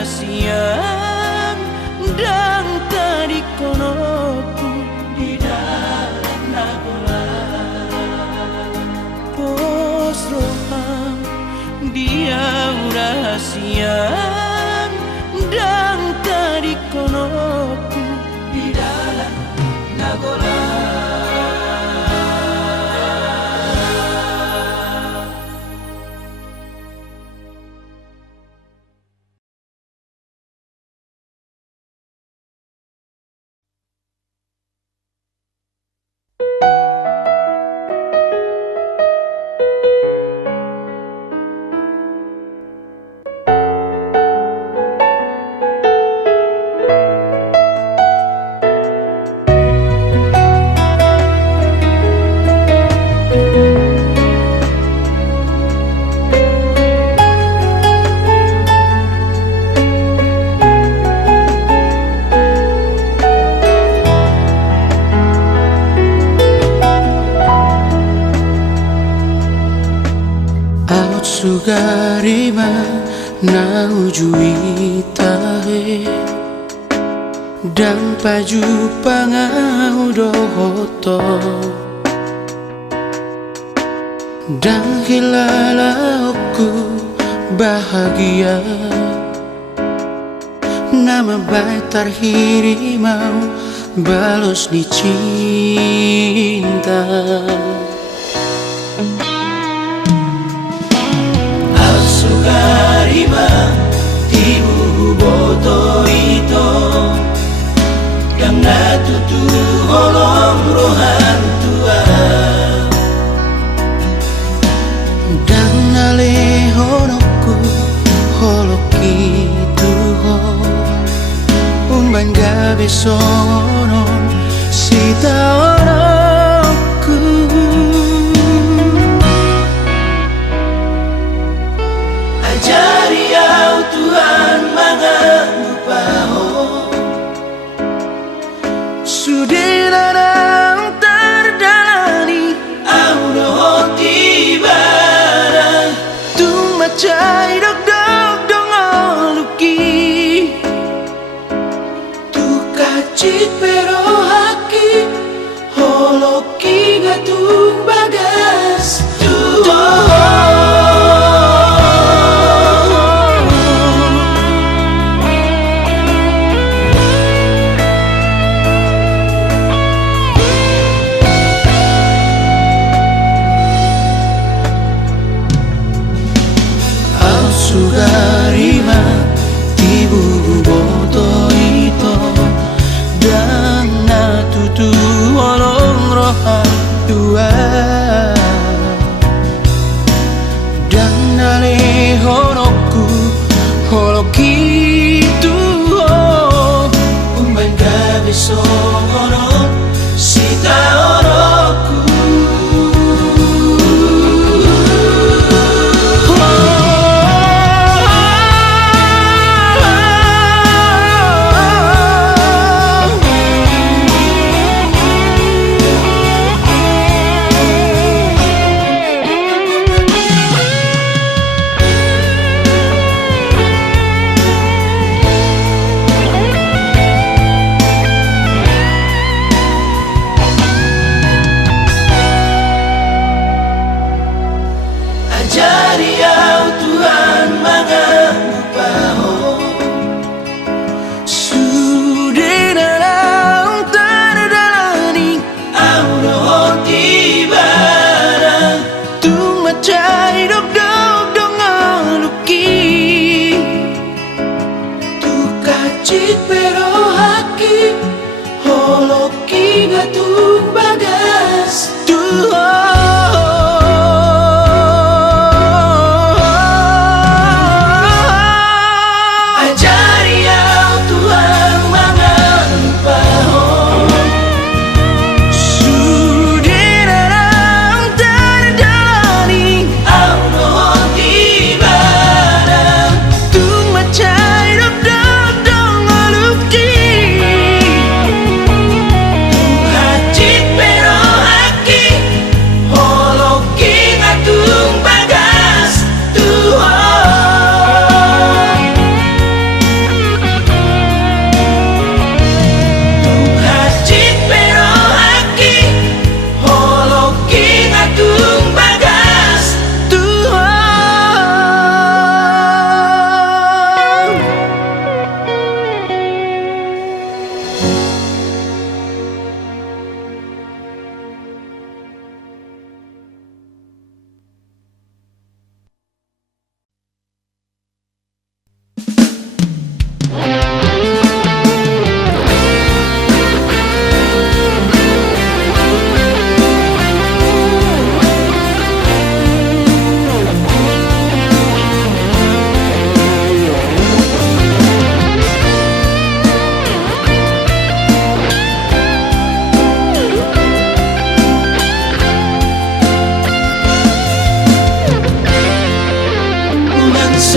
rahasia dan tadi konoku di dalam nagola pos rohang dia rahasia dan tadi konoku di dalam nagola. Sugarima nau juitahe dan paju pangau dohoto dan hilala aku bahagia nama baik terhiri mau balos di cinta. Sugarima ibu boto ito yang natutu holong rohan tua dan alehonoku holoki tuho umban gabe sonon sita orokku. Ajari au Tuhan mangalupaho Sudirarang terdalani au dohoti barang Tumacay dog-dog dong oluki tu kaci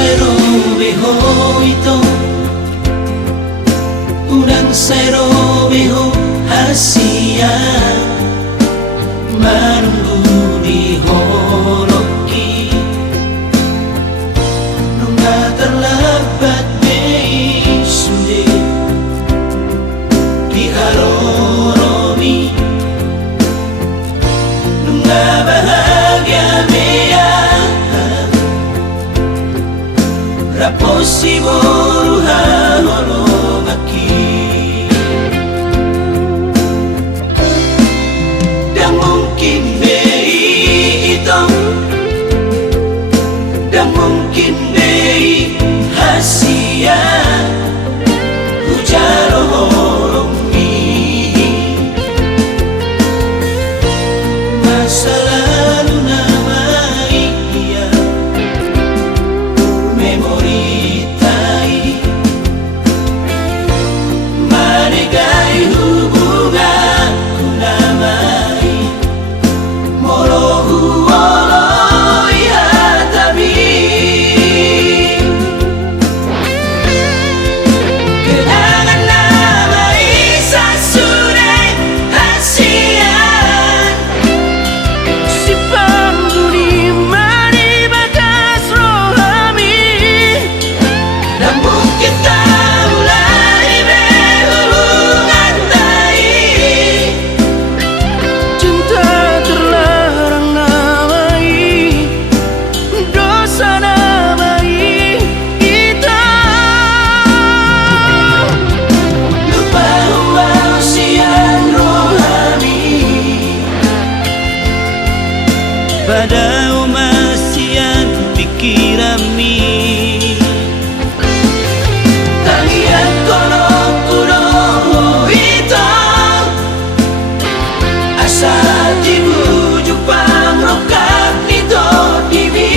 serobeho ito, unang serobeho hasia menunggu di holoki nungga terlambat bei sude di haroromi nungga bahagia mea raposi boruha holomaki dan mungkin bei itu dan mungkin bei hasia hujaro holomi masa lalu namai dia memori tai manegai hubungan ku namai molohu oloi hatabi kenangan namai sasune hasian Si penghuni mari batas rohami, namun kita mulai berhubungan baik cinta terlarang namai, dosa namai kita. lupa usian rohani pada umasian pikirami tangian kono kuno ito asa dibujuk pangrokat nito dimi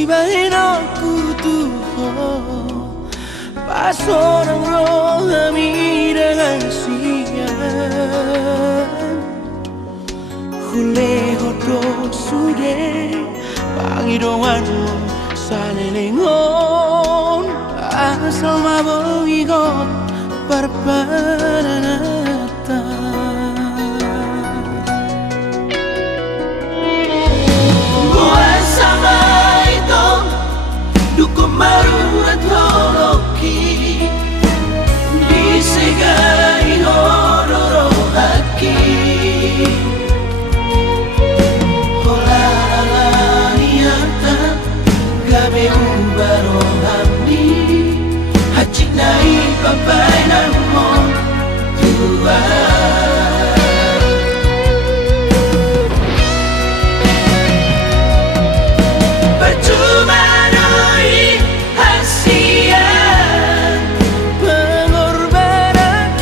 Musibahnya aku tuh pas orang roh kami dengan siang Hule hodo sude Pangidoan mo salilingon Asal mabuhigot parpananata Buat sama itu Dukung marurat holoki Disegai hororo haki Hola niata Gabe ubaro hamdi Hacik nai papai namo Tuhan Percuma doi hasian Pengorbanan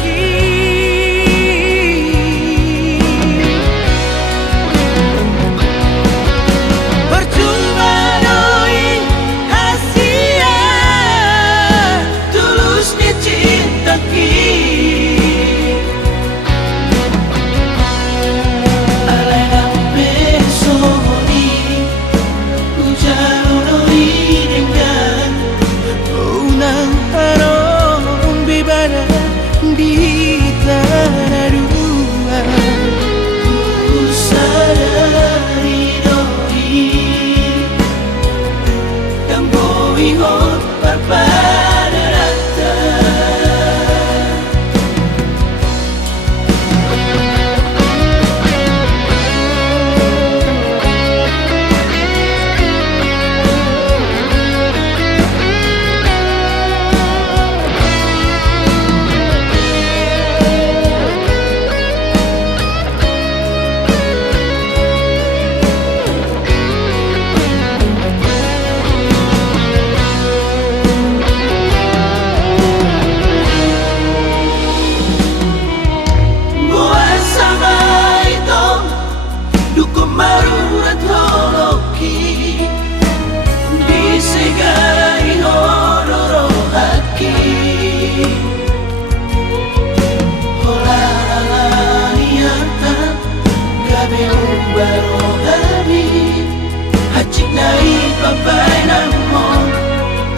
Percuma doi hasian Tulusnya cinta Alai nampe sohoni Ujalunoi dengan Unang harong bibana di tanah dua Ku sadari doi Yang bohong parpada rata Buat sama itu Dukung marurat holoki Disegai hororo haki Hola niata Gabe ubaro hadi Hacik nai papai namo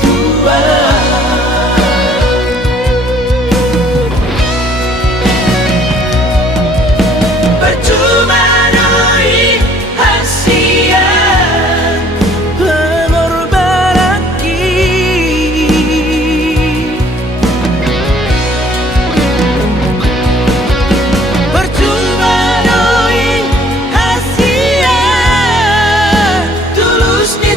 Tuhan Percuma doi hasian Pengorbanan Percuma doi hasian Tulusnya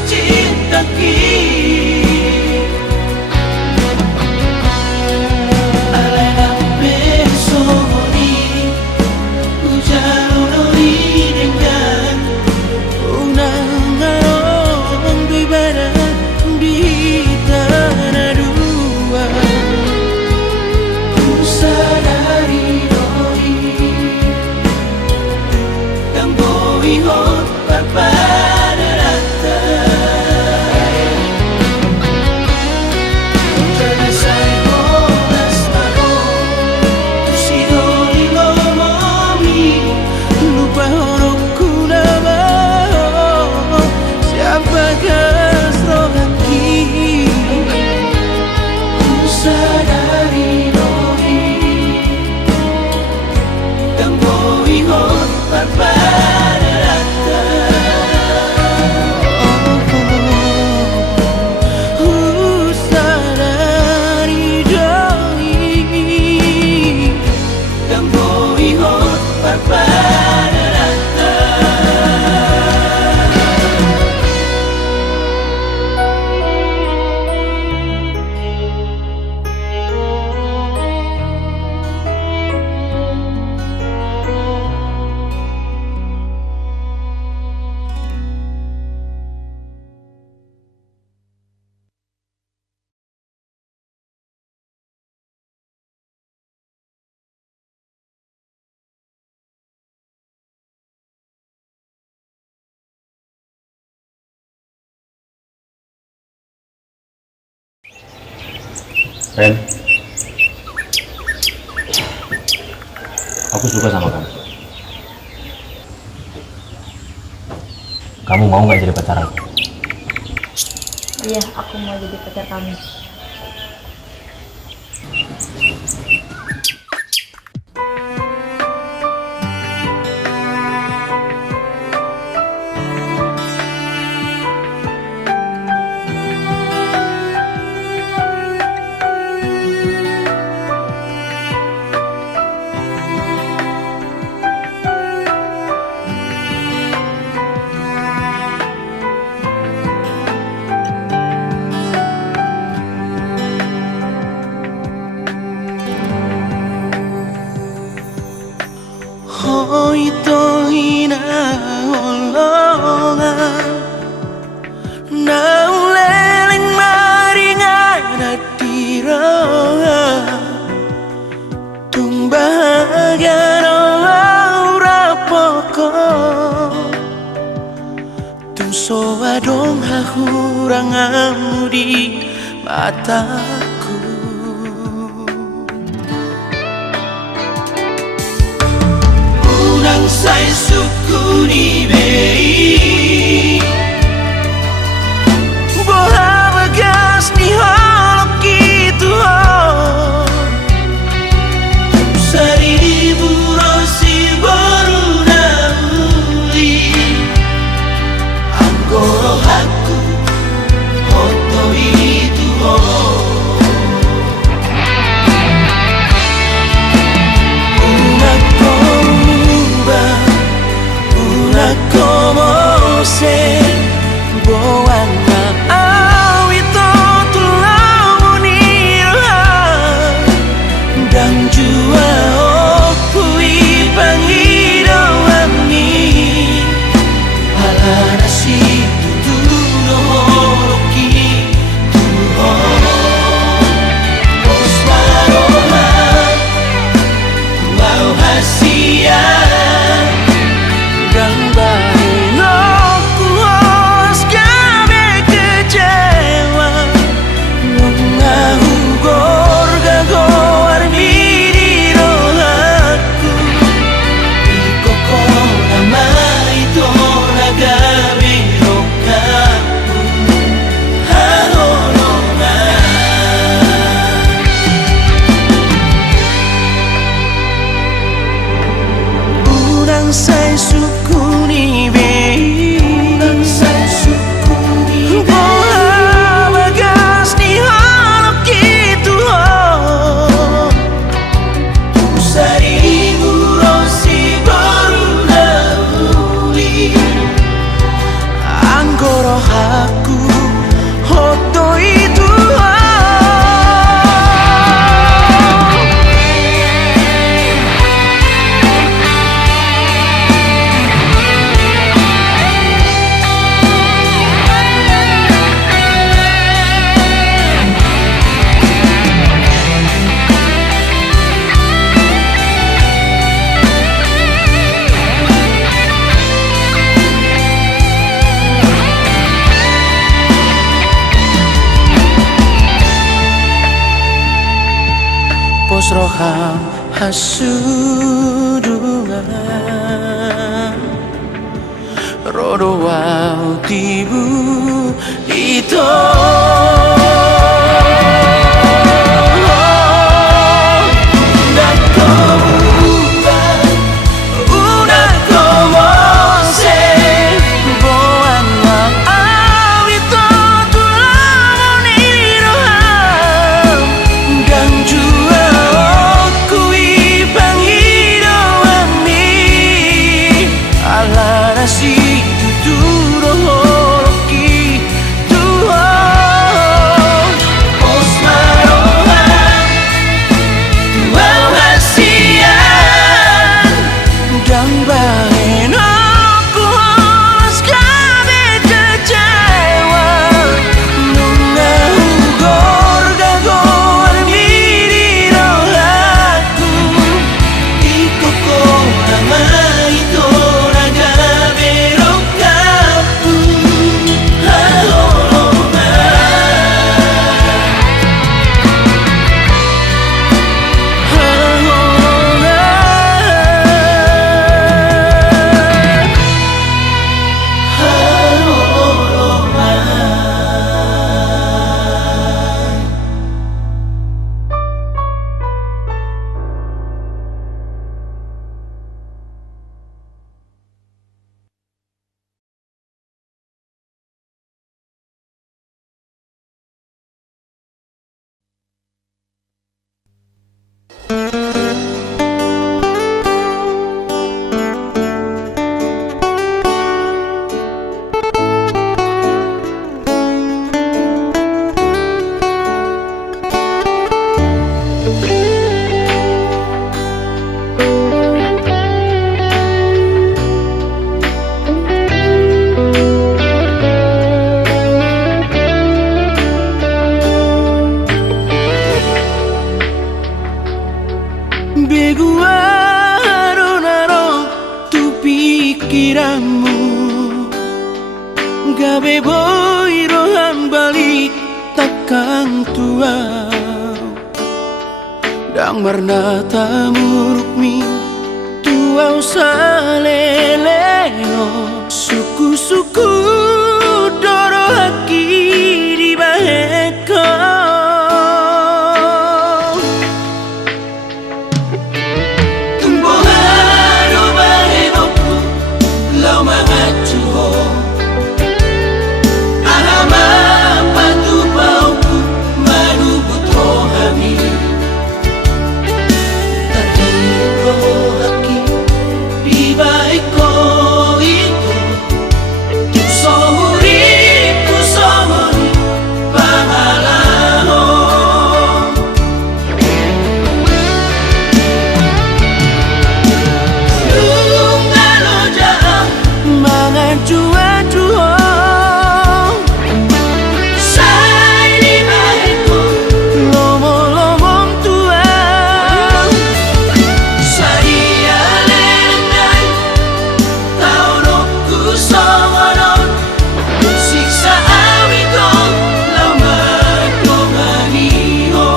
Ren, aku suka sama kamu. Kamu mau nggak jadi pacar aku? Iya, aku mau jadi pacar kamu. Hoi tohina olonga Nau leleng maringan atira Tung bahagia ora poko Tung soa dong hahurangamu di mataku Unang say suku ni bei Bola bagas ni holok gitu Sari burosi baru nauli Anggoro haku Hoto itu Una comba Una como se Boana awito tulau nira Dan jua opui pangido ami Ala nasi tutuno holoki tuho Os marohan Mau hasia Dan bahino kuos gabe kecewa Mengahu gorga goar midiro aku Ikoko nama itu nagabe rokaku Haholonga Unang say suku ni bei Unang say suku ni Bola bagas ni holok gitu Sari burosi baru nauli Anggoro haku hoto itu Pos roham hasudungan Rodo wau tibu itu Una como se Boana awito tulau niro Dan jua kui pangido ami Ala nasi tuturo holoki tuho kang tua dang marnata murukmi tuau saleleo suku-suku doro haki di baheko Tumbohano bahenoku lau mangacuho Ahama patu pauku manubut rohami Tadiro haki di baheko itu Somuriku somori pangalano Lungalo jaa mga jua-jua Sai di baheko lomo-lomong tua Saria lengai Taunoku somonon Siksa awito lama donganiho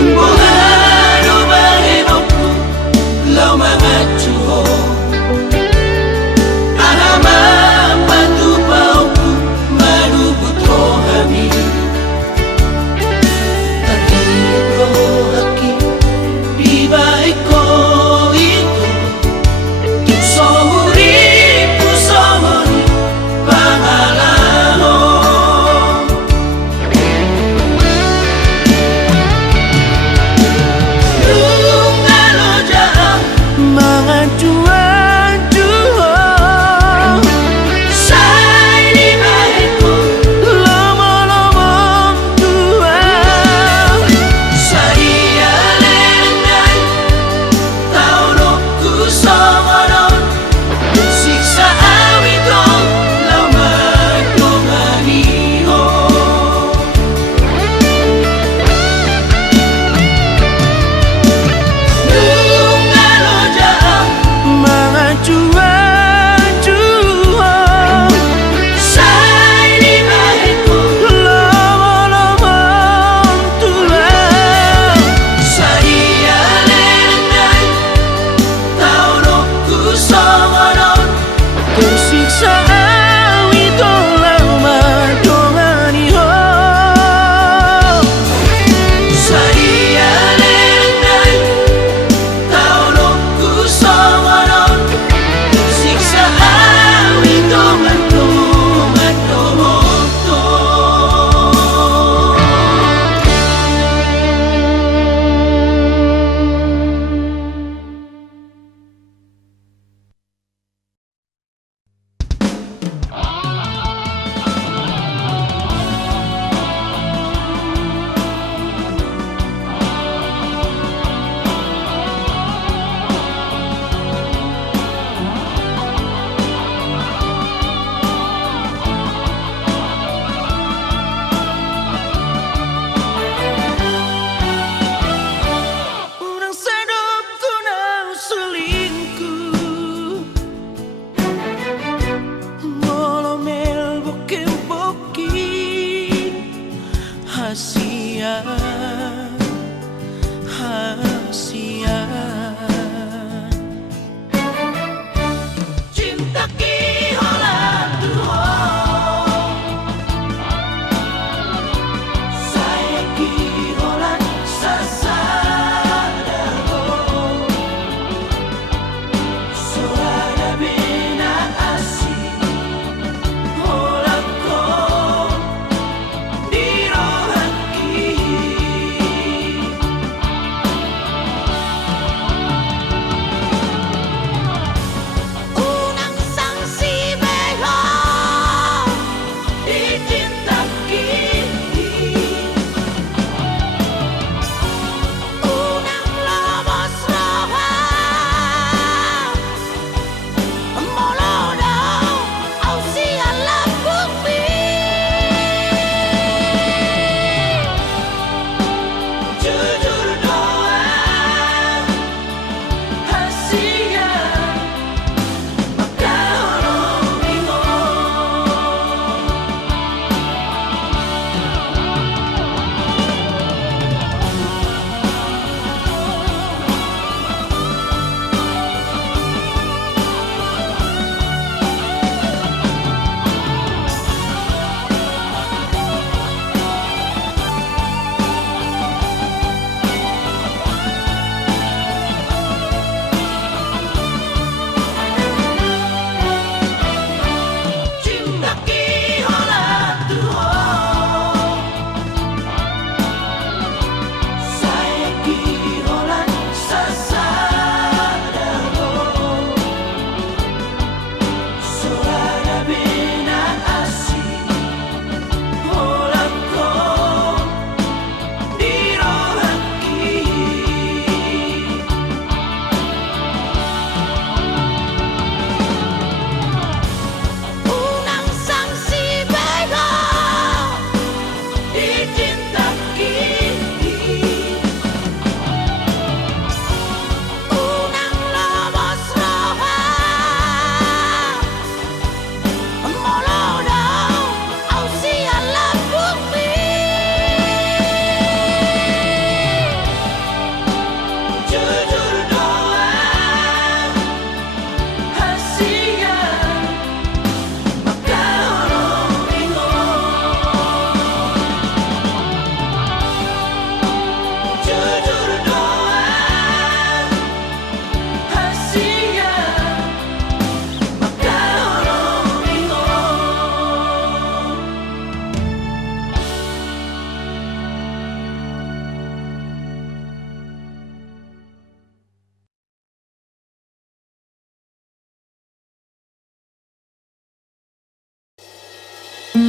Tumbohano bahenoku lau mangacuho Ahama patu pauku manubut rohami Tadiro haki di baheko itu Somuriku somori pangalano Lungalo jaa mga jua-jua Sai di baheko lomo-lomong tua Saria lengai Taunoku somonon Siksa awito lama donganiho Lungalo jaa mga jua-jua Sai di baheko lomo-lomong tua Saria lengai Taunoku somonon tersiksa awito lama donganiho Saria lengai Taunoku somonon Siksa awito nganto-nganto Urang sedap kunau selingkuh Ngolomel boke-boki Hasia Hasia Cinta ki hola tuho Saya ki hola sasadaho Soada bena asi Hola ko Diro haki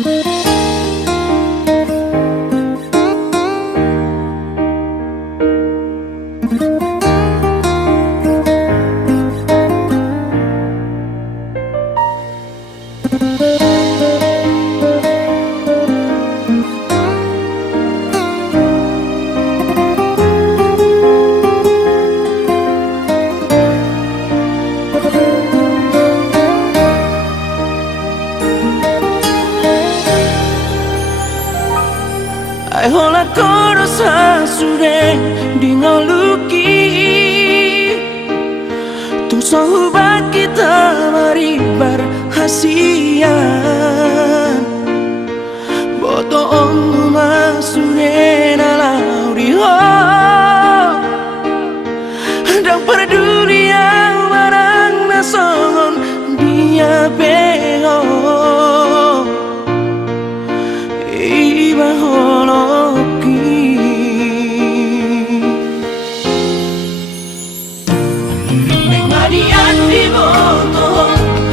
Ai hola koro sa sure di ngoluki tung sohubat kita mari berhasian boto om masure na lauri ho dan peduli yang barang nason dia bego iba holoki Mengadian di boto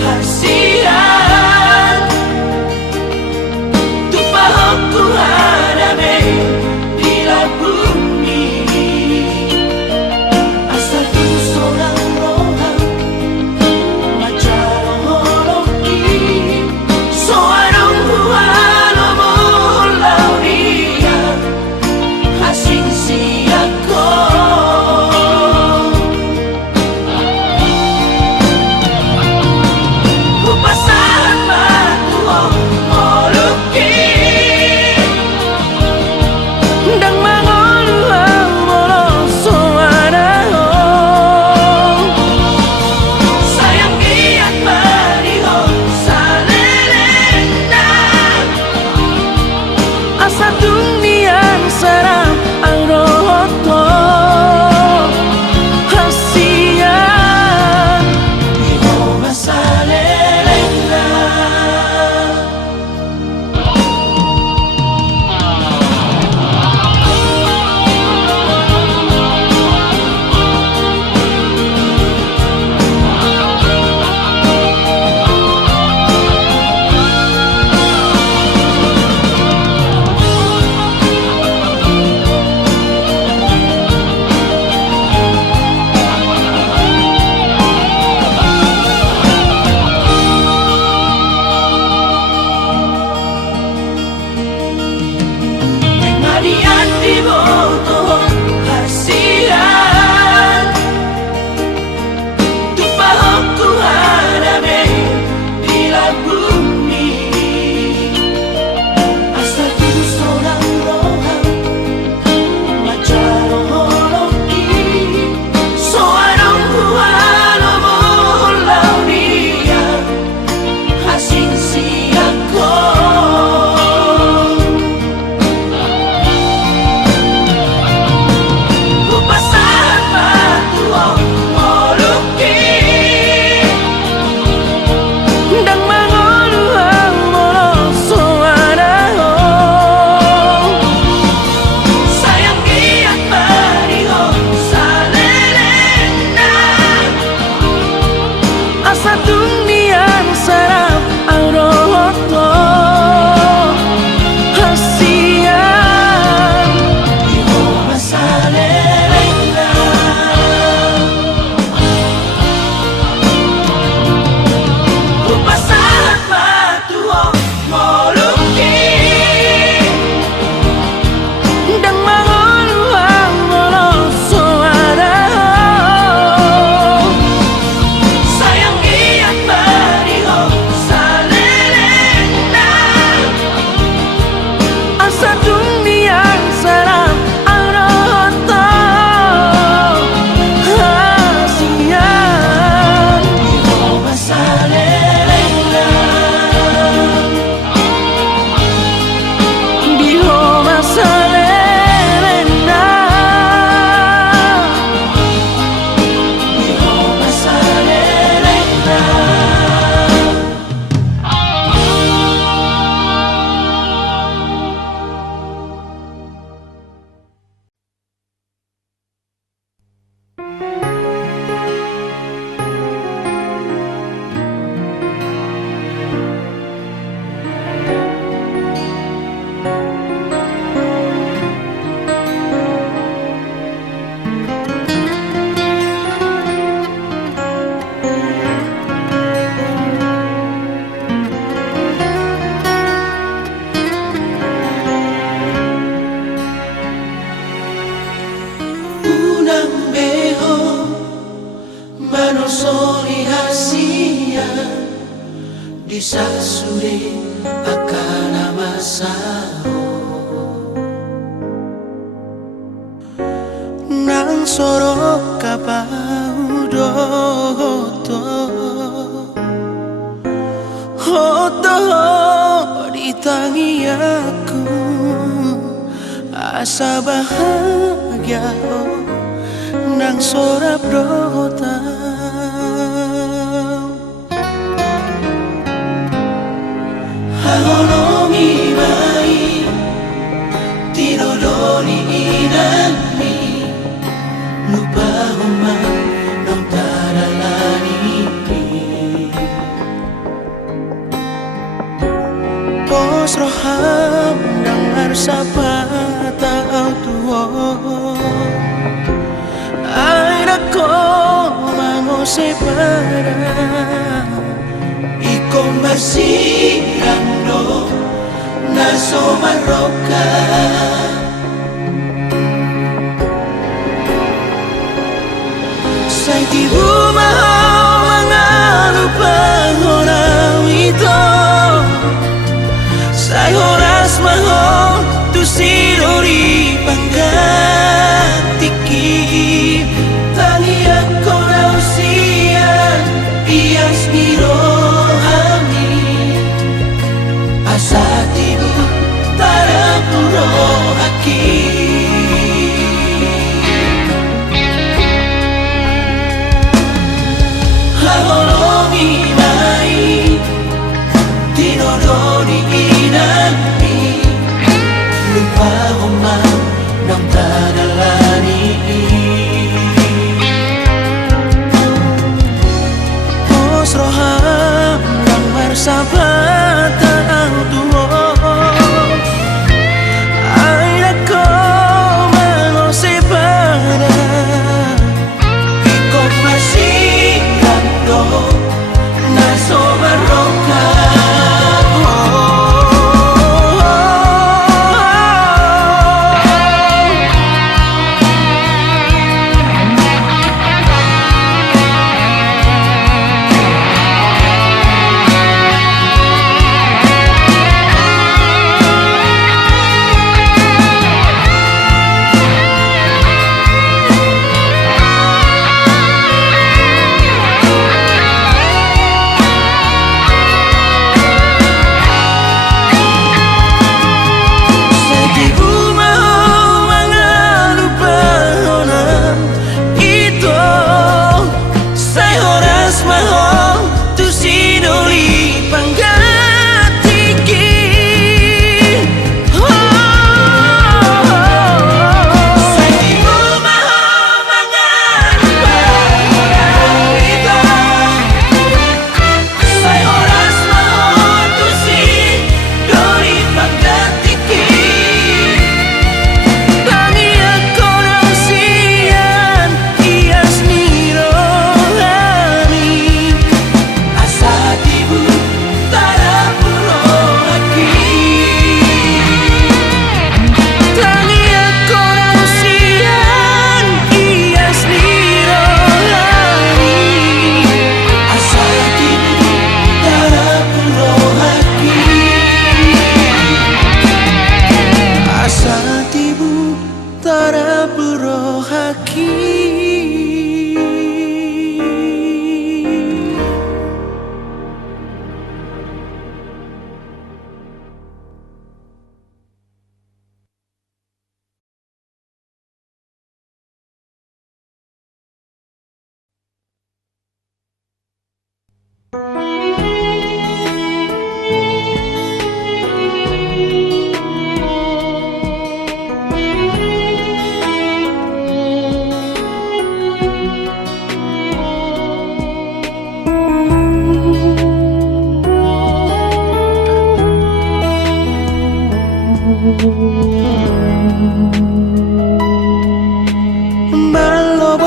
hasian sao nang sorok kapau doto hoto di tangi aku asa bahagia nang sorap dota haholongi mai tinodoni inami lupa humang nang taralani pos roham dengar sapa tau tuo aira ko mango separa iko masirando naso maroka say tibu mau mangalupa orang itu say oras mahal tu sidori panggatiki tangi ako na usian iyas nirohami asa tibu tarapuro aki haholongi mai tinodoni inami lupa humang nang tadalani pos roham nang marsabat tau tuo aira ko mango separa iko masirando naso maroka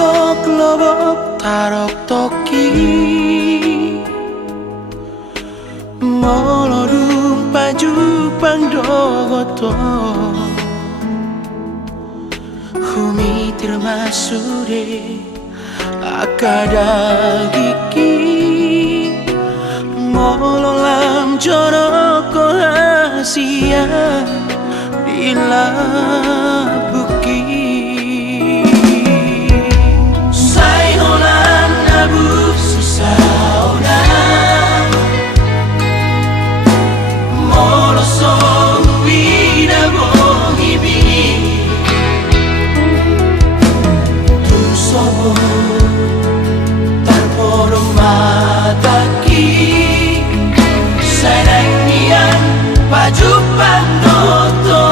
Balobok-lobok tarok toki molodum paju pangdogoto humi tirmasure akada giki mololam joroko rahasia bila bukit. Sai holan abu sisauna moloso wina bohibi tusobo tanpa mataki sayangian baju panoto.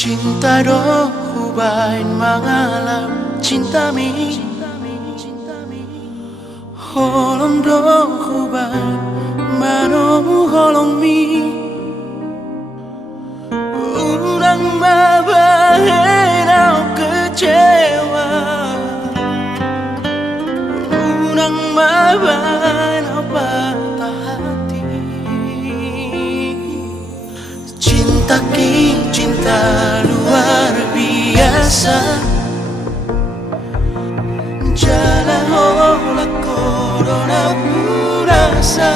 Cinta do hubain mangalam cinta mi holong do hubain mano holong mi urang mabahin au kecewa urang mabahin au patah hati. Cinta ki cinta luar biasa jala hola koro rasa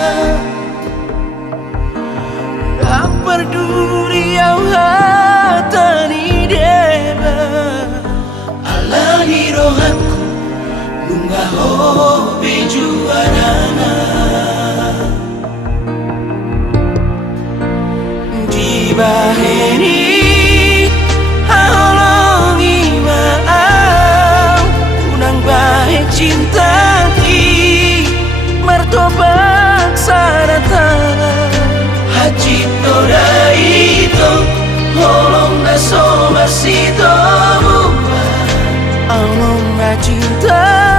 ang perduri au hatani deba alani rohanku nunggah hobi juarana di baheni haolongi maaf unang baik cinta ki martobak saratana haji toraito holong na sobasito buba aunong cinta